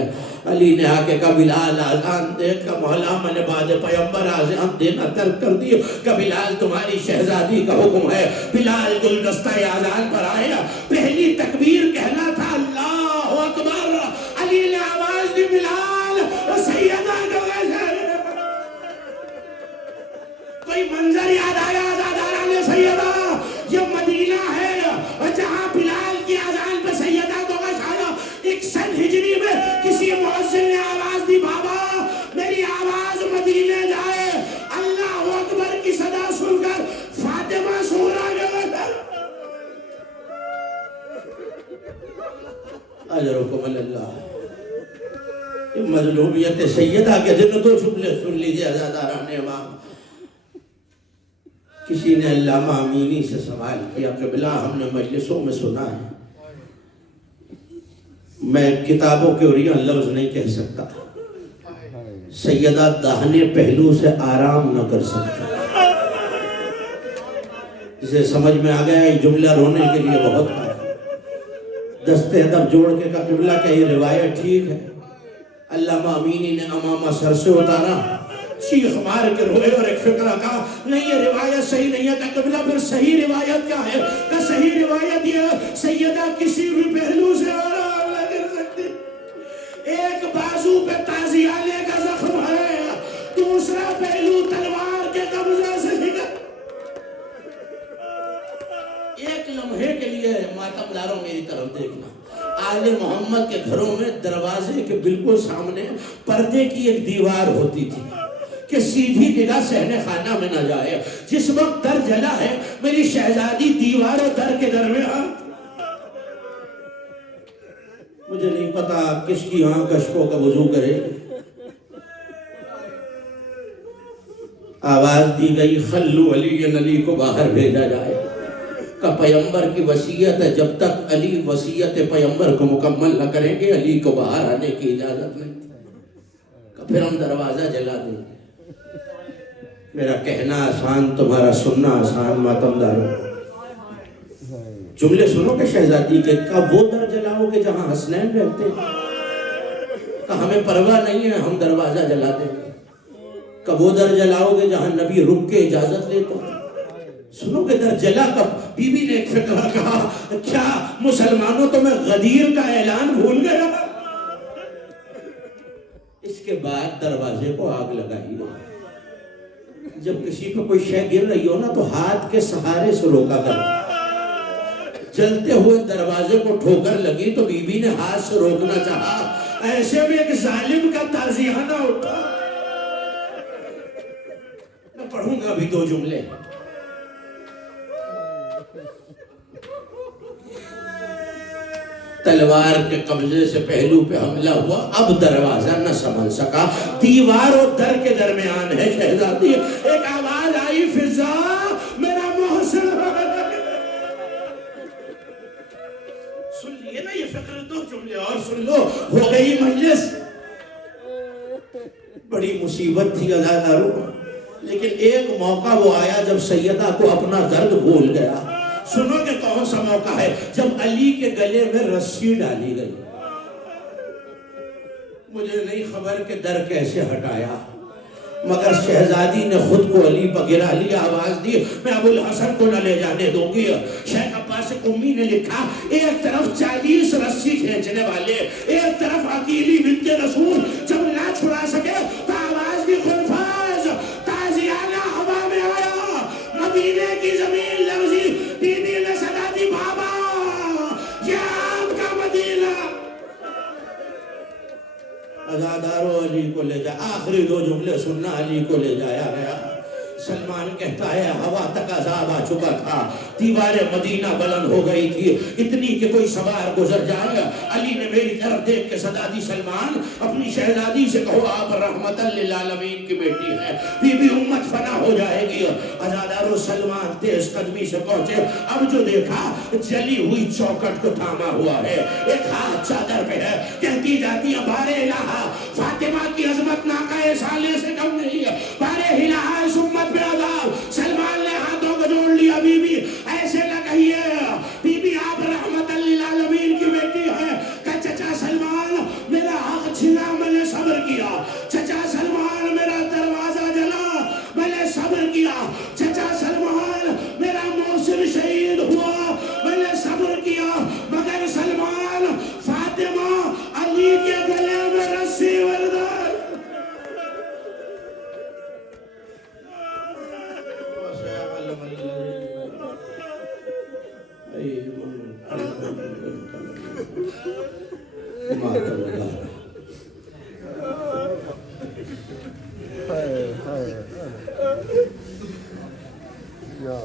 علی نے آ کے کہا بلال آذان دے، کہ مولا میں نے بعد پیغمبر آذان دینا ترک کر دی، کہ بلال تمہاری شہزادی کا حکم ہے۔ بلال گلدستہ آذان پر آیا، پہلی تکبیر کہنا تھا اللہ اکبر، علی نے آواز دی بلال سیدہ کا کوئی منظر یاد آیا آزاداران سیدہ، یہ مدینہ ہے جہاں بلال کی آذان پہ سیدہ کو آیا۔ 61 ہجری میں کسی مؤذن نے آواز دی بابا میری آواز مدینے جائے، اللہ اکبر کی صدا سن کر فاطمہ سورا گیا۔ اجرکم اللہ۔ یہ مظلومیت سیدہ کے دن دو جملے سن لیجئے عزاداران امام۔ کسی نے علامہ امینی سے سوال کیا قبلہ ہم نے مجلسوں میں سنا ہے، میں کتابوں کے اوریاں لفظ نہیں کہہ سکتا، سیدہ داہنے پہلو سے آرام نہ کر سکتی۔ اسے سمجھ میں آ گیا یہ جملہ رونے کے لیے بہت دستے ادب جوڑ کے کہا قبلہ کہ یہ روایت ٹھیک ہے؟ علامہ امینی نے امامہ سر سے اتارا، چیخ مار کے روئے اور ایک فقرہ کہا نہیں یہ روایت صحیح نہیں ہے۔ کہ قبلہ پھر صحیح روایت کیا ہے؟ کہ صحیح روایت یہ سیدہ کسی بھی پہلو سے آرام نہ کر سکتی، ایک بازو آل محمد کے گھروں میں دروازے کے بالکل سامنے پردے کی ایک دیوار ہوتی تھی کہ سیدھی نگاہ صحن خانہ میں نہ جائے. جس وقت در جلا ہے میری شہزادی دیوار و در کے درمیان. مجھے نہیں پتا کس کی آنکھ اشکوں کا وضو کرے. آواز دی گئی خلو علی کو باہر بھیجا جائے. کہ پیغمبر کی وصیت ہے جب تک علی وصیت پیغمبر کو مکمل نہ کریں گے علی کو باہر آنے کی اجازت نہیں تھی. کہ پھر ہم دروازہ جلا دیں گے. میرا کہنا آسان تمہارا سننا آسان ماتم دارو. جملے سنو کہ شہزادی کے کب وہ در جلاؤ گے جہاں حسنین رہتے ہیں. کہ ہمیں پرواہ نہیں ہے ہم دروازہ جلا دیں گے. کب وہ در جلاؤ گے جہاں نبی رک کے اجازت لیتا. سنو کہ در جلا کب. بی بی نے ایک فقرہ کہا کیا مسلمانوں تو میں غدیر کا اعلان بھول گیا. اس کے بعد دروازے کو آگ لگائی. جب کسی پہ کوئی شے گر رہی ہو نا تو ہاتھ کے سہارے سے روکا کر. جلتے ہوئے دروازے کو ٹھوکر لگی تو بی بی نے ہاتھ سے روکنا چاہا. ایسے میں ایک ظالم کا تعزیہ نہ اٹھا. میں پڑھوں گا بھی دو جملے. تلوار کے قبضے سے پہلو پہ حملہ ہوا. اب دروازہ نہ سنبھل سکا. دیوار اور در کے درمیان ہے شہزادی. ایک آواز آئی فضا میرا محسن. سن لیے نا یہ فقر. دو جملے اور سن لو ہو گئی مجلس. بڑی مصیبت تھی عزادارو. لیکن ایک موقع وہ آیا جب سیدہ کو اپنا درد بھول گیا. سنو کہ کون سا موقع ہے. جب علی کے گلے میں رسی ڈالی گئی. مجھے نہیں خبر کہ در کیسے ہٹایا مگر شہزادی نے خود کو علی پر گرا لیا. آواز دی میں ابو الحسن کو نہ لے جانے دوں گی. شیخ عباس قمی نے لکھا ایک طرف 40 رسی کھینچنے والے ایک طرف عقیلی بنت رسول. جب نہ چھڑا سکے تو آواز دی خلفاز تازیانہ ہوا میں آیا. مدینے کی زمین لرزی. بی بی نے صدا دی بابا یہ آپ کا مدینہ. عزادارو علی کو لے جا. آخری دو جملے سننا. علی کو لے جایا گیا. سلمان کہتا ہے ہوا تک عذاب آ چکا تھا. دیوار مدینہ بلند ہو گئی تھی اتنی کہ کوئی سوار گزر جائے. علی نے میری طرف دیکھ کے صدا دی سلمان اپنی شہزادی سے کہو آپ رحمت للعالمین کی بیٹی ہے. بی بی امت فنا ہو جائے گی. عزادارو سلمان تیز قدمی سے پہنچے. اب جو دیکھا جلی ہوئی چوکٹ کو تھاما ہوا ہے. ایک ہاتھ چادر پہ ہے. کہتی جاتی ہے بارے الہا فاطمہ کی عظمت ناقہ سالے سے کم نہیں ہے. بارے الہا اس امت پہ عذاب. سلمان نے ہاتھوں کو جوڑ لیا. بی بی ایسے نہ کہیے. بی بی آپ رحمت للعالمین کی بیٹی ہے. کہ چچا سلمان میرا حق چھنا میں نے صبر کیا. چچا سلمان میرا دروازہ جلا میں نے صبر کیا. چچا سلمان میرا محسن شہید ہوا میں نے صبر کیا. مگر سلمان فاطمہ علی کے گلے میں رسی وردا. یا